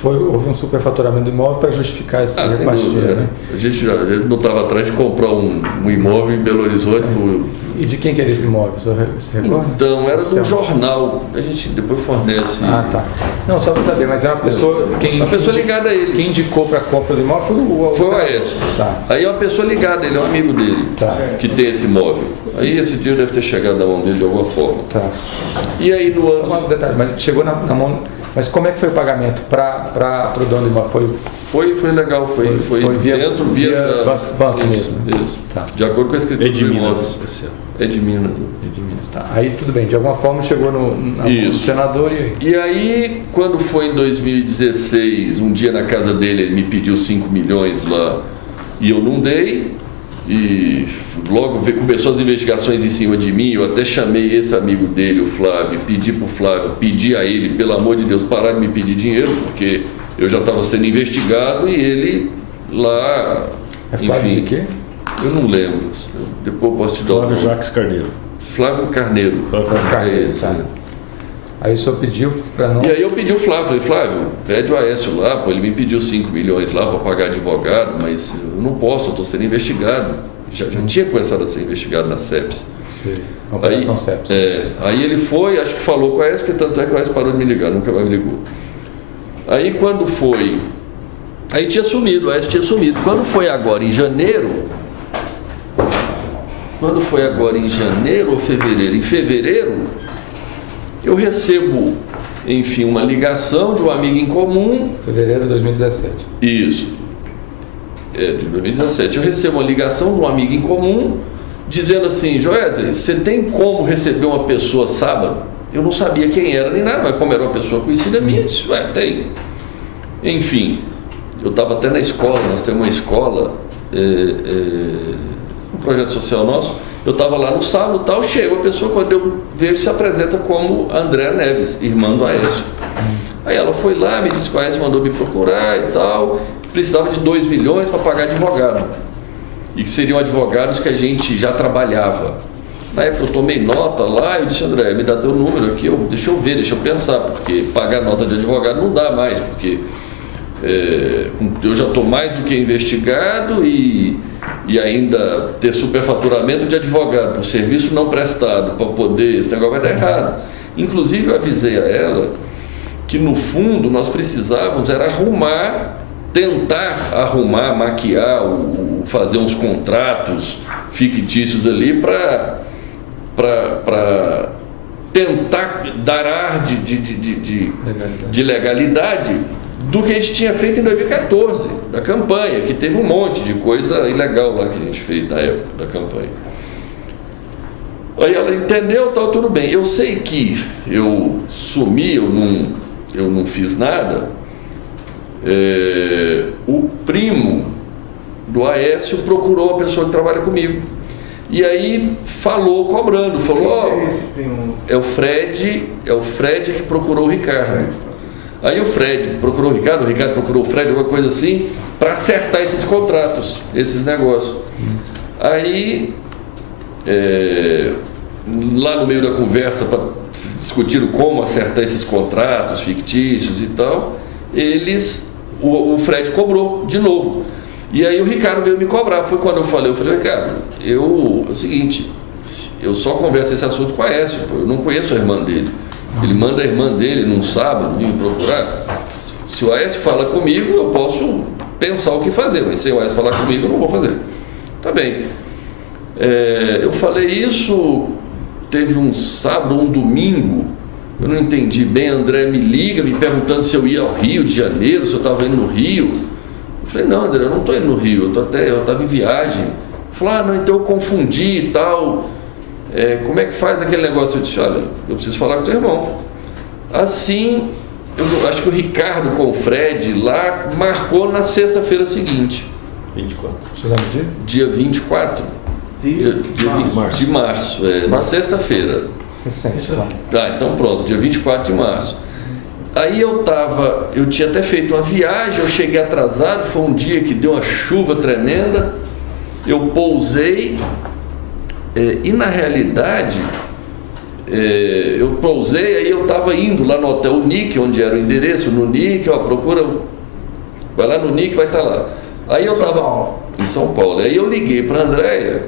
Houve um superfaturamento do imóvel para justificar essa repartição, né? A gente não estava atrás de comprar um imóvel em Belo Horizonte. E de quem que era esse imóvel? Você recorda? Então, era de um jornal. A gente depois fornece. Ah, tá. Não, só para saber, mas é uma pessoa... Uma pessoa ligada a ele. Quem indicou para a compra do imóvel foi o Aécio. Tá. Aí é uma pessoa ligada, ele é um amigo dele, que tem esse imóvel. Aí esse dinheiro deve ter chegado na mão dele de alguma forma. Tá. E aí no ano... Só um detalhe, mas chegou na mão... Mas como é que foi o pagamento para o dono do imóvel? Foi legal, foi via banco mesmo. Isso. Tá. De acordo com a escritura de Minas. É de Minas. Tá. Aí tudo bem, de alguma forma chegou na mão do senador e aí, quando foi em 2016, um dia na casa dele, ele me pediu 5 milhões lá e eu não dei. E logo começou as investigações em cima de mim. Eu até chamei esse amigo dele, o Flávio, pedi a ele, pelo amor de Deus, parar de me pedir dinheiro, porque eu já estava sendo investigado e ele lá... Flávio de quê? Eu não lembro, depois eu posso te dar Flávio Jacques Carneiro. Flávio Carneiro. Aí o senhor pediu para não... E aí eu pedi o Flávio, falei, Flávio, pede o Aécio lá, ele me pediu 5 milhões lá para pagar advogado, mas eu não posso, eu estou sendo investigado. Já tinha começado a ser investigado na CEPS. Sim, Operação CEPS. Aí ele foi, acho que falou com o Aécio, tanto é que o Aécio parou de me ligar, nunca mais me ligou. Aí quando foi Aí tinha sumido, o Aécio tinha sumido. Quando foi agora em janeiro ou fevereiro, em fevereiro, eu recebo, enfim, uma ligação de um amigo em comum. Fevereiro de 2017. Isso. De 2017. Eu recebo uma ligação de um amigo em comum dizendo assim: Joesley, você tem como receber uma pessoa sábado? Eu não sabia quem era nem nada, mas como era uma pessoa conhecida minha, eu disse: tem. Enfim, eu estava até na escola, nós temos uma escola, um projeto social nosso. Eu estava lá no sábado e tal, chega a pessoa, quando eu vejo, se apresenta como Andréa Neves, irmã do Aécio. Aí ela foi lá, me disse que o Aécio mandou me procurar e tal, precisava de 2 milhões para pagar advogado. E que seriam advogados que a gente já trabalhava. Na época eu tomei nota lá e disse: André, me dá teu número aqui, deixa eu ver, deixa eu pensar, porque pagar nota de advogado não dá mais, porque eu já estou mais do que investigado e ainda ter superfaturamento de advogado por serviço não prestado, para poder, esse negócio vai dar errado. Inclusive eu avisei a ela que no fundo nós precisávamos era tentar arrumar, maquiar, fazer uns contratos fictícios ali para tentar dar ar de legalidade do que a gente tinha feito em 2014, da campanha, que teve um monte de coisa ilegal lá que a gente fez na época da campanha. Aí ela entendeu, tal, tudo bem. Eu sei que eu sumi, eu não fiz nada. O primo do Aécio procurou a pessoa que trabalha comigo. E aí falou, cobrando, falou: Quem seria esse primo? É o Fred que procurou o Ricardo. Aí o Fred procurou o Ricardo procurou o Fred, alguma coisa assim, para acertar esses contratos, esses negócios. Aí, lá no meio da conversa, discutiram como acertar esses contratos fictícios e tal, o Fred cobrou de novo. E aí o Ricardo veio me cobrar. Foi quando eu falei: Ricardo, é o seguinte, eu só converso esse assunto com a Aécio, eu não conheço a irmã dele. Ele manda a irmã dele num sábado vir me procurar. Se o Aécio fala comigo, eu posso pensar o que fazer, mas se o Aécio falar comigo, eu não vou fazer. Tá bem. Eu falei isso, teve um sábado, um domingo, eu não entendi bem. André me liga, me perguntando se eu ia ao Rio de Janeiro, se eu estava indo no Rio. Eu falei: não, André, eu não estou indo no Rio, eu estava em viagem. Ele falou: não, então eu confundi e tal. Como é que faz aquele negócio? Eu disse: olha, eu preciso falar com o teu irmão. Assim, eu acho que o Ricardo com o Fred lá marcou na sexta-feira seguinte. 24. Você lembra dia? Dia 24 de março, na sexta-feira. Recente, tá. Tá, então pronto, dia 24 de março. Aí eu tinha até feito uma viagem, eu cheguei atrasado, foi um dia que deu uma chuva tremenda, eu pousei. E na realidade, eu pousei, aí eu estava indo lá no Hotel Nick, onde era o endereço, no Nick, procura, vai lá no Nick, vai estar lá. Aí eu estava em São Paulo, aí eu liguei para a Andréia,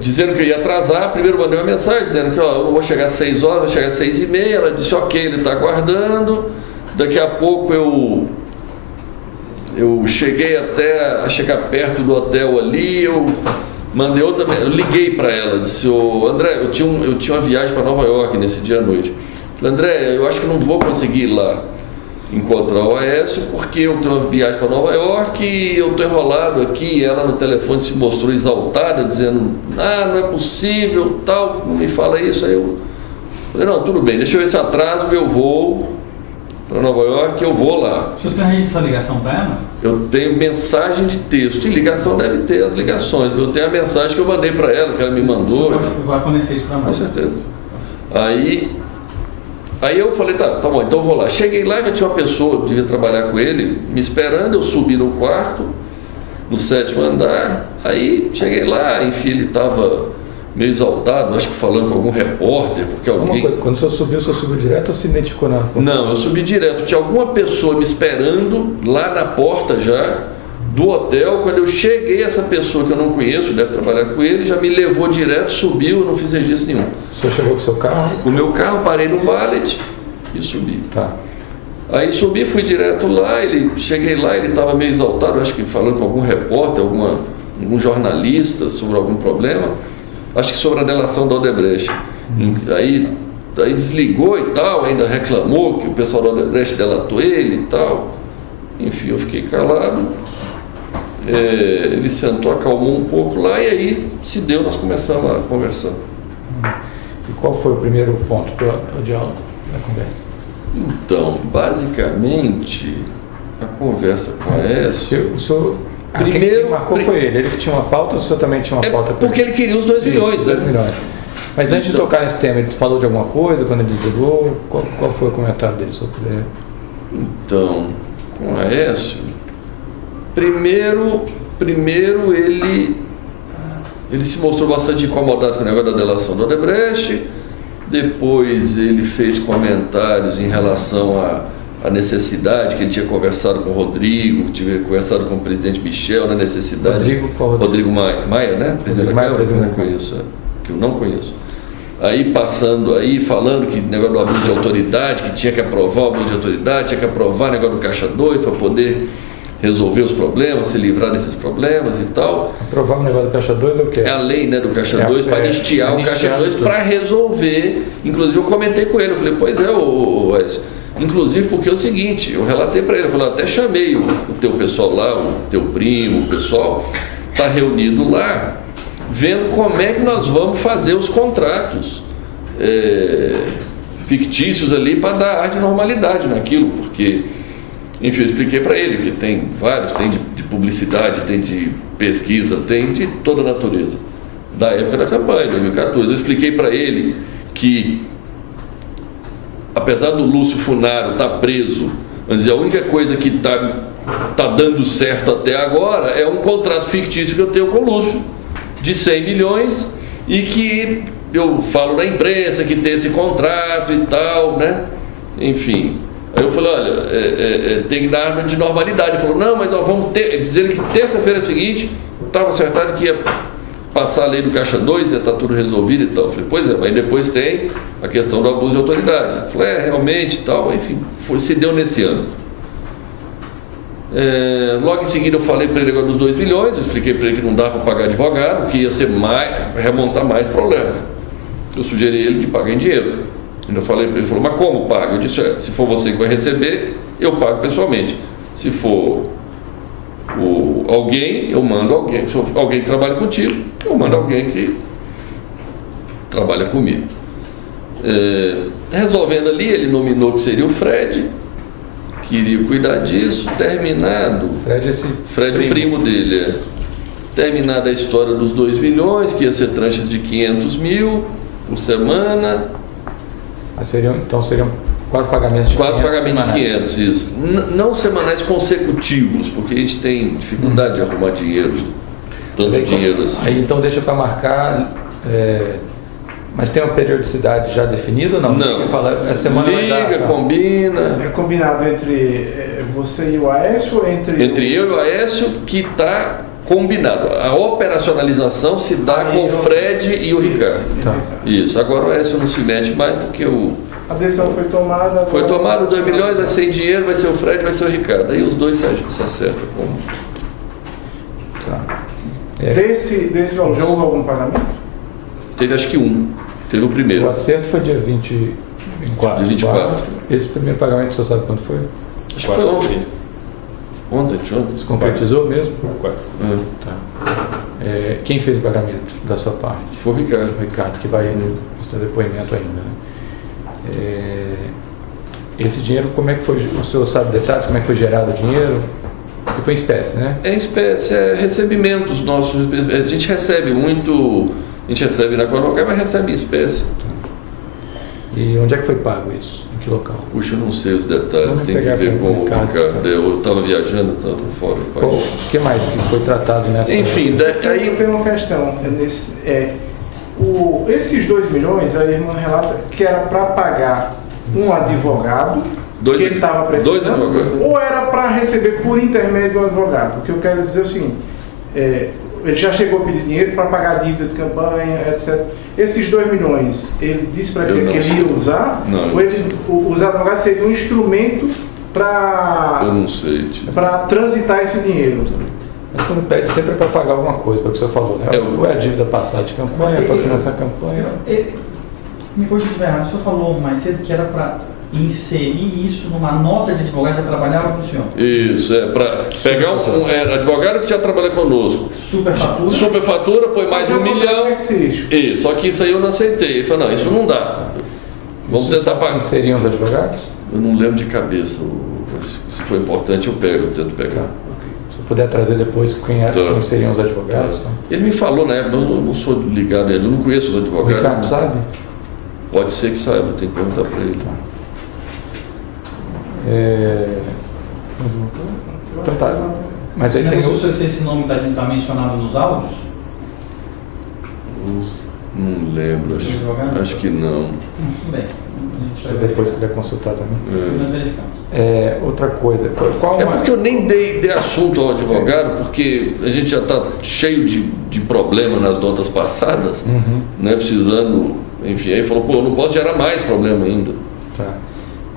dizendo que eu ia atrasar. Primeiro mandei uma mensagem dizendo que eu não vou chegar às 6 horas, vou chegar às 6h30. Ela disse: ok, ele está aguardando. Daqui a pouco eu cheguei até a chegar perto do hotel ali, eu mandei outra, eu liguei para ela, disse: André, eu tinha uma viagem para Nova York nesse dia à noite. Falei: André, eu acho que não vou conseguir ir lá encontrar o Aécio, porque eu tenho uma viagem para Nova York e eu estou enrolado aqui. E ela no telefone se mostrou exaltada, dizendo: não é possível, tal, não me fala isso. Aí eu falei: não, tudo bem, deixa eu ver se atraso, eu vou para Nova York, eu vou lá. O senhor tem registrado essa ligação para ela? Eu tenho mensagem de texto, e ligação deve ter as ligações, eu tenho a mensagem que eu mandei para ela, que ela me mandou. Vai fornecer isso para nós. Com certeza. Aí eu falei: tá bom, então eu vou lá. Cheguei lá, já tinha uma pessoa, devia trabalhar com ele, me esperando. Eu subi no quarto, no 7º andar. Aí cheguei lá, enfim, ele estava meio exaltado, acho que falando com algum repórter, porque alguém... Quando o senhor subiu direto ou se identificou na... Não, eu subi direto. Tinha alguma pessoa me esperando lá na porta já do hotel. Quando eu cheguei, essa pessoa que eu não conheço, deve trabalhar com ele, já me levou direto, subiu, eu não fiz registro nenhum. O senhor chegou com o seu carro? Com o meu carro, parei no valet e subi. Tá. Aí subi, fui direto lá, cheguei lá, ele estava meio exaltado, acho que falando com algum repórter, algum jornalista sobre algum problema, acho que sobre a delação da Odebrecht. Aí desligou e tal, ainda reclamou que o pessoal da Odebrecht delatou ele e tal. Enfim, eu fiquei calado. Ele sentou, acalmou um pouco lá e aí se deu, nós começamos a conversar. E qual foi o primeiro ponto do diálogo da conversa? Então, basicamente, a conversa com o Aécio... O senhor, quem marcou foi ele que tinha uma pauta ou o senhor também tinha uma pauta? Porque ele queria os 2 milhões. 2 milhões. Mas antes de tocar nesse tema, ele falou de alguma coisa quando ele desligou? Qual foi o comentário dele sobre ele? Então, com o Aécio, primeiro ele se mostrou bastante incomodado com o negócio da delação da Odebrecht. Depois ele fez comentários em relação à necessidade que ele tinha conversado com o Rodrigo, tinha conversado com o presidente Michel na necessidade. Rodrigo Maia, né? Presidente da Câmara, que eu não conheço. Aí falando que negócio do abuso de autoridade, que tinha que aprovar o abuso de autoridade, tinha que aprovar o negócio do Caixa 2 para poder resolver os problemas, se livrar desses problemas e tal. Aprovar o negócio do Caixa 2 é o quê? É a lei, né, do Caixa 2 para anistiar o Caixa 2 para resolver. Inclusive eu comentei com ele, eu falei, pois é, Aécio. Inclusive porque é o seguinte, eu relatei para ele, eu falei, até chamei o teu pessoal lá, o teu primo, o pessoal, está reunido lá, vendo como é que nós vamos fazer os contratos fictícios ali para dar ar de normalidade naquilo, porque... Enfim, eu expliquei para ele que tem vários, tem de publicidade, tem de pesquisa, tem de toda a natureza. Da época da campanha, 2014. Eu expliquei para ele que, apesar do Lúcio Funaro estar preso, vamos dizer, a única coisa que está dando certo até agora é um contrato fictício que eu tenho com o Lúcio, de 100 milhões, e que eu falo na imprensa que tem esse contrato e tal, né? Enfim... Aí eu falei, olha, tem que dar arma de normalidade. Ele falou, não, mas nós vamos dizer que terça-feira seguinte estava acertado que ia passar a lei do Caixa 2, ia estar tudo resolvido e tal. Eu falei, pois é, mas depois tem a questão do abuso de autoridade. Ele falou, realmente e tal, enfim, se deu nesse ano. Logo em seguida eu falei para ele agora dos 2 milhões, eu expliquei para ele que não dá para pagar advogado, que ia ser remontar mais problemas. Eu sugeri ele de pagar em dinheiro. Eu falei para ele, falou, mas como paga? Eu disse, se for você que vai receber, eu pago pessoalmente. Se for alguém, eu mando alguém. Se for alguém que trabalha contigo, eu mando alguém que trabalha comigo. Resolvendo ali, ele nominou que seria o Fred, que iria cuidar disso. Terminado, Fred o primo dele, terminada a história dos 2 milhões, que ia ser tranches de 500 mil por semana. Seriam 4 pagamentos de 4 pagamentos de 500, isso. Não semanais consecutivos, porque a gente tem dificuldade de arrumar dinheiro, tanto dinheiro assim. Aí então deixa para marcar, mas tem uma periodicidade já definida ou não? Não. A semana liga, vai dar, combina. É combinado entre você e o Aécio ou entre eu e o Aécio, que está combinado. A operacionalização se dá com o Fred e o Ricardo. Tá. Isso. Agora o Aécio não se mete mais porque a decisão foi tomada. Foi tomado, 2 milhões, vai ser dinheiro, vai ser o Fred, vai ser o Ricardo. Aí os dois se acertam. Tá. Desse valor, já houve algum pagamento? Teve acho que Teve o primeiro. O acerto foi dia 24. 24. Esse primeiro pagamento, você sabe quando foi? Acho que foi ontem. Ontem. Se concretizou mesmo? Tá. Quem fez o pagamento da sua parte? Foi o Ricardo. O Ricardo, que vai no seu depoimento ainda, né? Esse dinheiro, como é que foi? O senhor sabe detalhes? Como é que foi gerado o dinheiro? E foi em espécie, né? É espécie, recebimentos nossos. A gente recebe muito, a gente recebe na Coronel, mas recebe em espécie. E onde é que foi pago isso? Em que local? Puxa, eu não sei os detalhes, tem que ver com o Ricardo. Eu estava viajando, estava fora do país. O que mais que foi tratado nessa... Enfim, aí eu tenho uma questão. Esses 2 milhões, a irmã relata que era para pagar um advogado que ele estava precisando, ou era para receber por intermédio do advogado. O que eu quero dizer é o seguinte, ele já chegou a pedir dinheiro para pagar a dívida de campanha, etc. Esses 2 milhões, ele disse para que ele ia usar, não, ou os advogados seriam um instrumento Eu não sei. para transitar esse dinheiro. Mas quando pede sempre é para pagar alguma coisa, para o que você falou, né? Ou é a dívida passada de campanha, para financiar a campanha. Me corrija se estiver errado, o senhor falou mais cedo que era para inserir isso numa nota de advogado que já trabalhava com o senhor. Isso, para pegar um advogado que já trabalha conosco. Superfatura? Superfatura, põe mais 1 milhão. Isso, só que isso aí eu não aceitei. Ele falou, não, isso não dá. Vamos tentar pagar. Inseriam os advogados? Eu não lembro de cabeça. Se for importante, eu tento pegar. Se puder trazer depois quem seriam os advogados. Então. Ele me falou na época, eu não sou ligado a ele, eu não conheço os advogados. O Ricardo sabe? Pode ser que saiba, eu tenho que perguntar para ele. Então tá. Mas aí tem se esse nome está mencionado nos áudios? Não lembro, acho que não. Tudo bem. Depois quiser consultar também. Nós verificamos. Outra coisa. Porque eu nem dei assunto ao advogado, porque a gente já está cheio de problema nas notas passadas, né, precisando, enfim, aí falou, eu não posso gerar mais problema ainda. Tá.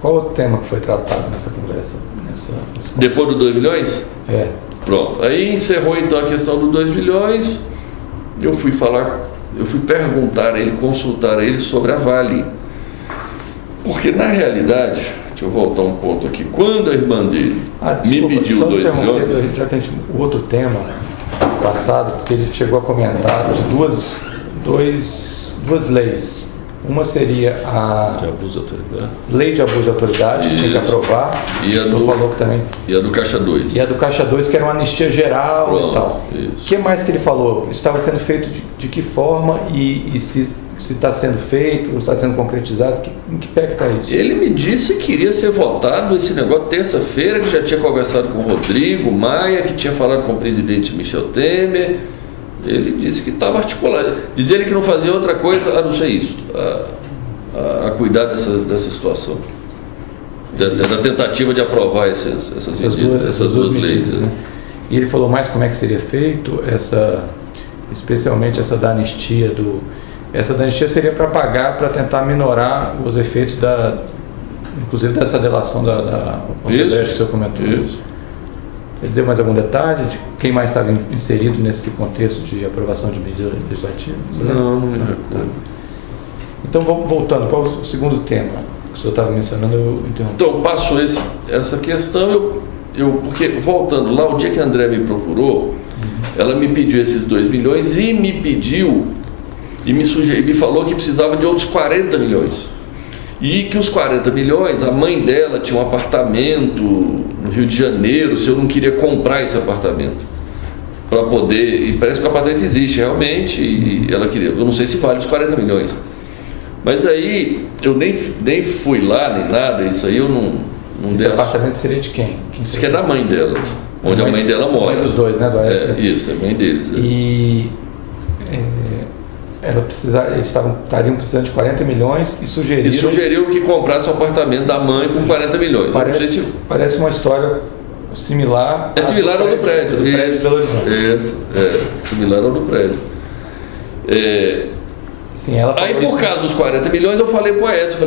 Qual o tema que foi tratado nessa conversa? Depois do 2 milhões? Pronto. Aí encerrou então a questão do 2 milhões, eu fui perguntar a ele, consultar a ele sobre a Vale. Porque na realidade, deixa eu voltar um ponto aqui, quando a irmã dele me pediu 2 milhões... Já que o outro tema passado, porque ele chegou a comentar de duas leis. Uma seria a lei de abuso de autoridade, que tinha que aprovar. E a do Caixa 2. E a do Caixa 2, que era uma anistia geral. Pronto, e tal. O que mais que ele falou? Estava sendo feito de que forma e se está sendo feito, ou está sendo concretizado, em que pé que está isso? Ele me disse que queria ser votado esse negócio terça-feira, que já tinha conversado com o Rodrigo Maia, que tinha falado com o presidente Michel Temer. Ele disse que estava articulado. Dizia ele que não fazia outra coisa a não ser isso, a cuidar dessa situação, da tentativa de aprovar essas duas leis. Né? E ele falou mais como é que seria feito, especialmente essa da anistia. Essa da anistia seria para pagar, para tentar minorar os efeitos inclusive dessa delação da Odebrecht que o senhor comentou. Isso. Ele deu mais algum detalhe de quem mais estava inserido nesse contexto de aprovação de medidas legislativas? Não me recordo. Então, voltando, qual o segundo tema que o senhor estava mencionando? Eu interrompi. Então, passou essa questão, porque voltando lá, o dia que a André me procurou, ela me pediu esses 2 milhões e me pediu, e me falou que precisava de outros 40 milhões. E que os 40 milhões, a mãe dela tinha um apartamento no Rio de Janeiro, se eu não queria comprar esse apartamento para poder, e parece que o apartamento existe realmente, e ela queria, eu não sei se vale os 40 milhões. Mas aí, eu nem fui lá, nem nada, isso aí eu não esse apartamento seria de quem? Isso que é da mãe dela, onde a mãe dela mora. Mãe dos dois, né? Isso, é a mãe deles. E eles estariam precisando de 40 milhões e sugeriram que comprasse o apartamento da mãe por 40 milhões. Parece uma história similar. É similar ao do prédio. Do prédio de Belo Horizonte. Similar ao do prédio. Sim, ela falou aí, por causa dos 40 milhões, eu falei para o Écio,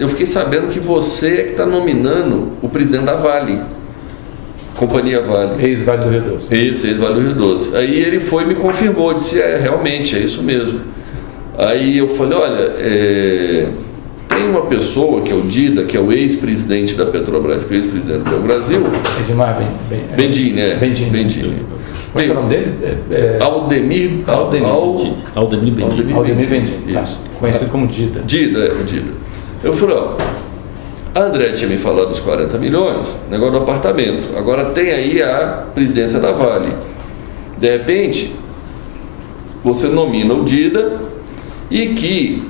eu fiquei sabendo que você é que está nominando o presidente da Vale. Companhia Vale. Ex-Vale do Rio Doce. Isso, ex-Vale do Rio Doce. Aí ele foi e me confirmou, disse, realmente, é isso mesmo. Aí eu falei, olha, tem uma pessoa que é o Dida, que é o ex-presidente da Petrobras, que é o ex-presidente do Brasil. Edmar Bendini, né? Bendini. Qual é o nome dele? Aldemir Bendini. Isso. Conhecido como Dida. Dida. Eu falei, a André tinha me falado dos 40 milhões, negócio do apartamento. Agora tem aí a presidência da Vale. De repente, você nomina o Dida e que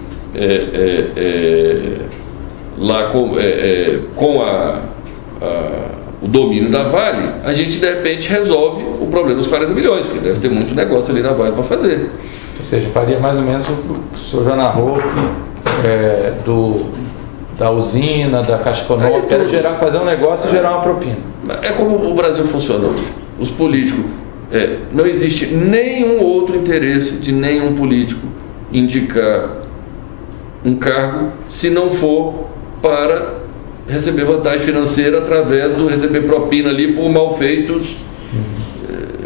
lá com o domínio da Vale, a gente de repente resolve o problema dos 40 milhões, porque deve ter muito negócio ali na Vale para fazer. Ou seja, faria mais ou menos o que o senhor já narrou da usina, da Caixa Econômica, era fazer um negócio e gerar uma propina. É como o Brasil funciona hoje. Os políticos, não existe nenhum outro interesse de nenhum político indicar um cargo se não for para receber vantagem financeira através do receber propina ali por malfeitos.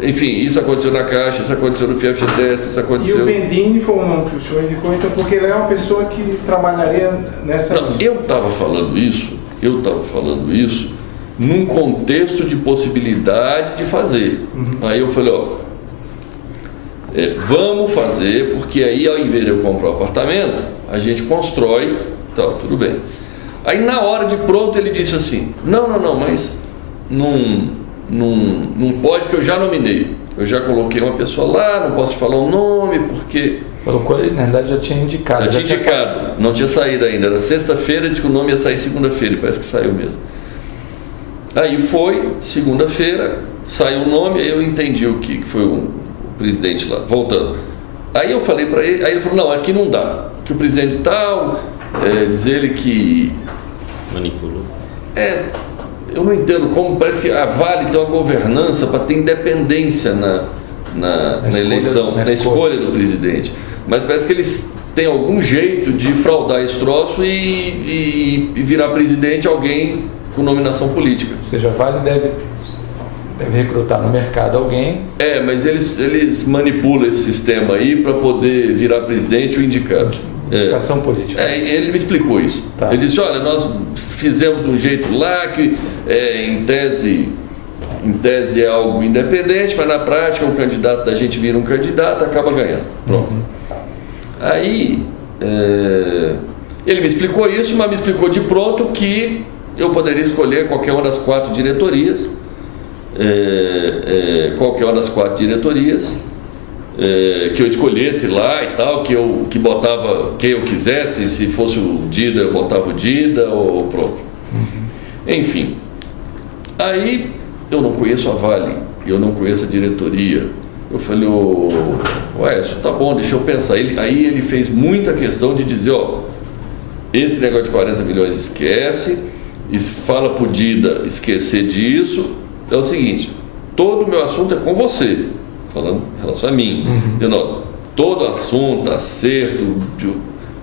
Enfim, isso aconteceu na Caixa, isso aconteceu no FGTS, isso aconteceu... E o Bendini foi um nome que o senhor indicou, então, porque ele é uma pessoa que trabalharia nessa... Não, eu estava falando isso num contexto de possibilidade de fazer. Aí eu falei, vamos fazer, porque aí ao invés de eu comprar o apartamento, a gente constrói, tal, tudo bem. Aí na hora de pronto ele disse assim, não, mas não pode, porque eu já nominei. Eu já coloquei uma pessoa lá, não posso te falar o nome, porque... Colocou, na verdade já tinha indicado. Já tinha indicado, não tinha saído ainda. Era sexta-feira, disse que o nome ia sair segunda-feira, parece que saiu mesmo. Aí foi, segunda-feira, saiu o nome, aí eu entendi o que foi o presidente lá, voltando. Aí eu falei para ele, aí ele falou, não, aqui não dá, que o presidente tal, diz ele que... Manipulou. Eu não entendo como, parece que a Vale tem uma governança para ter independência na eleição, na escolha do presidente. Mas parece que eles têm algum jeito de fraudar esse troço e virar presidente alguém com nominação política. Ou seja, a Vale deve recrutar no mercado alguém. Mas eles manipulam esse sistema aí para poder virar presidente ou indicado. Indicação política. Ele me explicou isso. Tá. Ele disse, olha, nós fizemos de um jeito lá que em tese é algo independente, mas na prática o candidato da gente vira um candidato, acaba ganhando. Pronto. Aí ele me explicou isso, mas me explicou de pronto que eu poderia escolher qualquer uma das 4 diretorias, que eu escolhesse lá e tal, que botava quem eu quisesse, se fosse o Dida eu botava o Dida ou pronto. Enfim, aí eu não conheço a Vale, eu não conheço a diretoria. Eu falei, isso tá bom, deixa eu pensar. Aí ele fez muita questão de dizer, esse negócio de 40 milhões esquece, fala pro Dida esquecer disso. É o seguinte, todo o meu assunto é com você, falando em relação a mim. Todo assunto, acerto,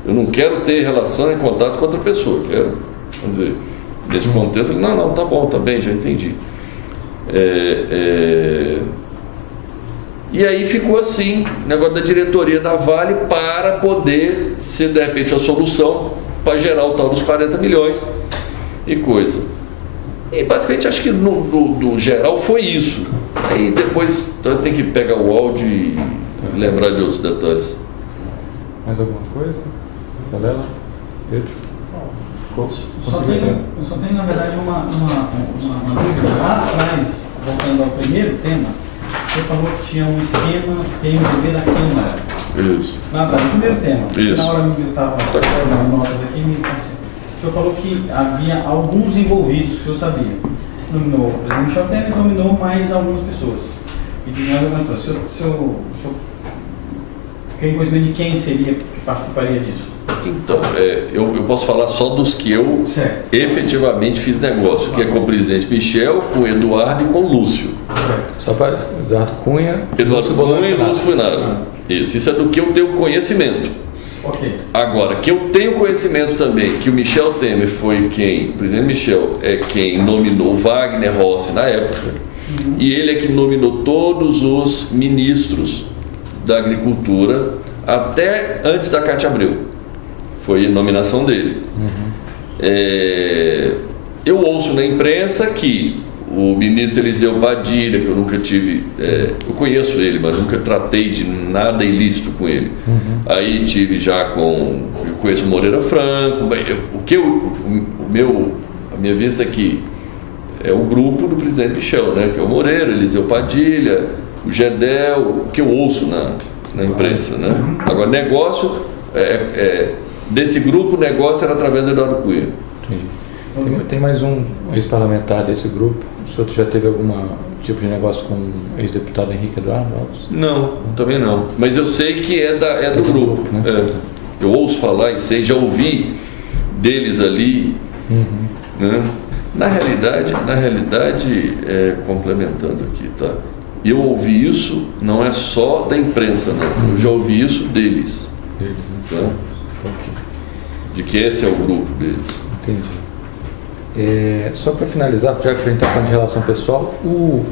eu não quero ter relação e contato com outra pessoa, quero, vamos dizer, nesse contexto, eu falei, não, tá bom, tá bem, já entendi. E aí ficou assim, o negócio da diretoria da Vale para poder ser, de repente, a solução para gerar o tal dos 40 milhões e coisa. E basicamente acho que no geral foi isso. Aí depois tem que pegar o áudio e lembrar de outros detalhes. Mais alguma coisa? Valela? Pedro? Eu só tenho na verdade uma dúvida lá atrás, voltando ao primeiro tema. Você falou que tinha um esquema PMDB da Câmara. Isso. Lá atrás, no primeiro tema. Isso. Na hora eu estava dando notas aqui, me passei. O senhor falou que havia alguns envolvidos, que o senhor sabia. Nominou o presidente Michel Temer e nominou mais algumas pessoas. E de mais algumas pessoas. O senhor tem conhecimento de quem seria que participaria disso? Então, eu posso falar só dos que eu efetivamente fiz negócio, que é com o presidente Michel, com o Eduardo e com o Lúcio. Só faz Eduardo Cunha e Lúcio Funaro. Isso é do que eu tenho conhecimento. Okay. Agora, que eu tenho conhecimento também que o Michel Temer foi o presidente Michel é quem nominou Wagner Rossi na época, e ele é que nominou todos os ministros da Agricultura até antes da Cátia Abreu. Foi a nominação dele. Eu ouço na imprensa que o ministro Eliseu Padilha, que eu nunca tive, eu conheço ele, mas nunca tratei de nada ilícito com ele. Aí tive já eu conheço o Moreira Franco, a minha vista aqui é o grupo do presidente Michel, né, que é o Moreira, Eliseu Padilha, o Gedel, que eu ouço na imprensa, né? Agora, negócio, desse grupo, o negócio era através do Eduardo Cunha. Entendi. Tem mais um ex-parlamentar desse grupo? O senhor já teve algum tipo de negócio com o ex-deputado Henrique Eduardo Alves? Não, também não. Mas eu sei que é do grupo. Né? Eu ouço falar e sei, já ouvi deles ali. Né? Na realidade, complementando aqui, tá? Eu ouvi isso, não é só da imprensa, não. Eu já ouvi isso deles. Né? Tá? De que esse é o grupo deles. Entendi. Só para finalizar, já que a gente está falando de relação pessoal, o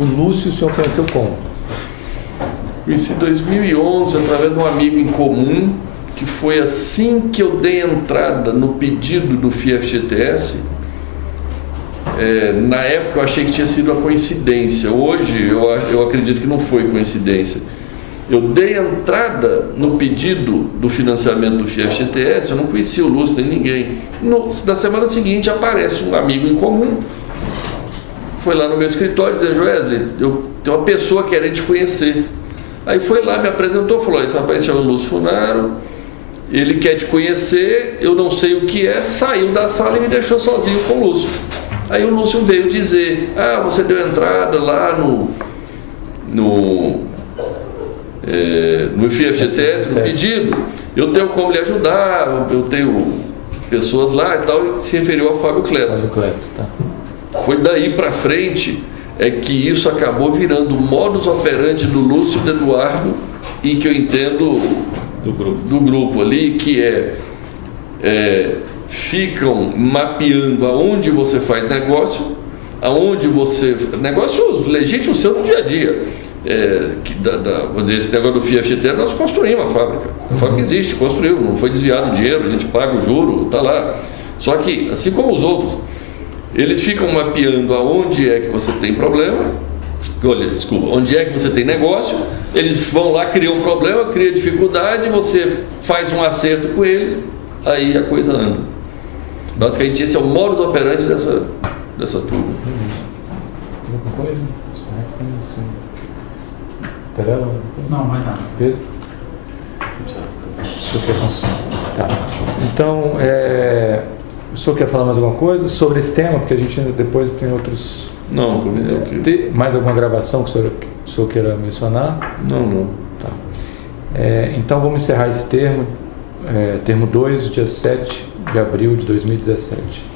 Lúcio o senhor conheceu como? Conheci em 2011 através de um amigo em comum, que foi assim que eu dei entrada no pedido do FIFGTS. Na época eu achei que tinha sido uma coincidência, hoje eu acredito que não foi coincidência. Eu dei entrada no pedido do financiamento do FIFGTS, eu não conhecia o Lúcio nem ninguém. Na semana seguinte aparece um amigo em comum, foi lá no meu escritório e disse: Wesley, eu tenho uma pessoa querendo te conhecer. Aí foi lá, me apresentou, falou: esse rapaz chama Lúcio Funaro, ele quer te conhecer, eu não sei o que é, saiu da sala e me deixou sozinho com o Lúcio. Aí o Lúcio veio dizer: você deu entrada lá no FIFGTS, no pedido, eu tenho como lhe ajudar, eu tenho pessoas lá e tal, e se referiu ao Fábio Cleto. Tá. Foi daí para frente que isso acabou virando o modus operandi do Lúcio e do Eduardo, e que eu entendo do grupo ali, que ficam mapeando aonde você faz negócio, negócios legítimos seu no dia a dia. Vamos dizer, esse negócio do FIFGTS, nós construímos a fábrica. A fábrica existe, construiu, não foi desviado o dinheiro, a gente paga o juro, está lá. Só que, assim como os outros, eles ficam mapeando aonde é que você tem problema, onde é que você tem negócio, eles vão lá, criam um problema, criam dificuldade, você faz um acerto com eles, aí a coisa anda. Basicamente esse é o modus operandi dessa turma. Alguma coisa? Não, mais nada. Pedro? Tá. Então, o senhor quer falar mais alguma coisa sobre esse tema? Porque a gente ainda depois tem outros... Não, tem mais alguma gravação que o senhor queira mencionar? Não. Tá. Então vamos encerrar esse termo 2, dia 7 de abril de 2017.